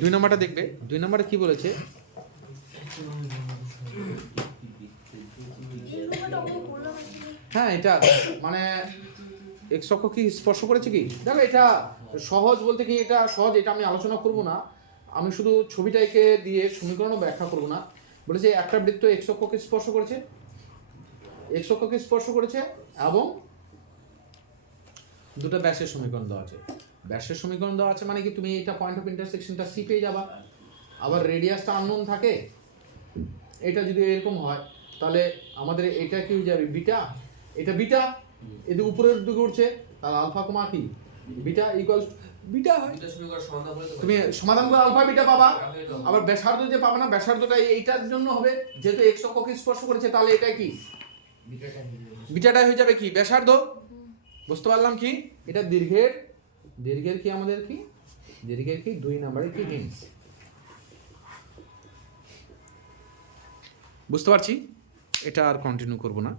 2 নাম্বারটা দেখবে, 2 নাম্বারে কি বলেছে, এই রুমটা আমি বললাম না। হ্যাঁ এটা মানে এক্স অক্ষ কি স্পর্শ করেছে কি, দেখো এটা সহজ বলতে কি এটা সহজ, এটা আমি আলোচনা করব না, আমি শুধু ছবিটাকে দিয়ে সমীকরণও ব্যাখ্যা করব না। বলেছে একটা বৃত্ত এক্স অক্ষকে স্পর্শ করেছে, এক্স অক্ষকে স্পর্শ করেছে এবং দুটো ব্যাসের সমীকরণ দেওয়া আছে। ব্যাসের সমীকরণ দেওয়া আছে মানে কি তুমি এটা পয়েন্ট অফ ইন্টারসেকশনটা সি পেয়ে যাবা, আবার রেডিয়াসটা আননোন থাকে, এটা যদি এরকম হয় তাহলে আমাদের এটা কি হয়ে যাবে বিটা, এটা বিটা এদিকে উপরের দিকে উঠছে তাহলে আলফা কমা কি বিটা ইকুয়ালস বিটা হয়। এটা শুরু করার সমাধান বলে তো তুমি সমাধান করে আলফা বিটা পাবা, আবার ব্যাসার্ধ যে পাবে না ব্যাসার্ধটা এইটার জন্য হবে, যেহেতু এক্স অক্ষকে স্পর্শ করেছে তাহলে এটা কি বিটাটা হয়ে যাবে কি ব্যাসার্ধ। বুঝতে পারলাম কি এটা দীর্ঘের কি আমাদের কি দীর্ঘের কি 2 নম্বরে কি হিন্টস, বুঝতে পারছি, এটা আর কন্টিনিউ করব না।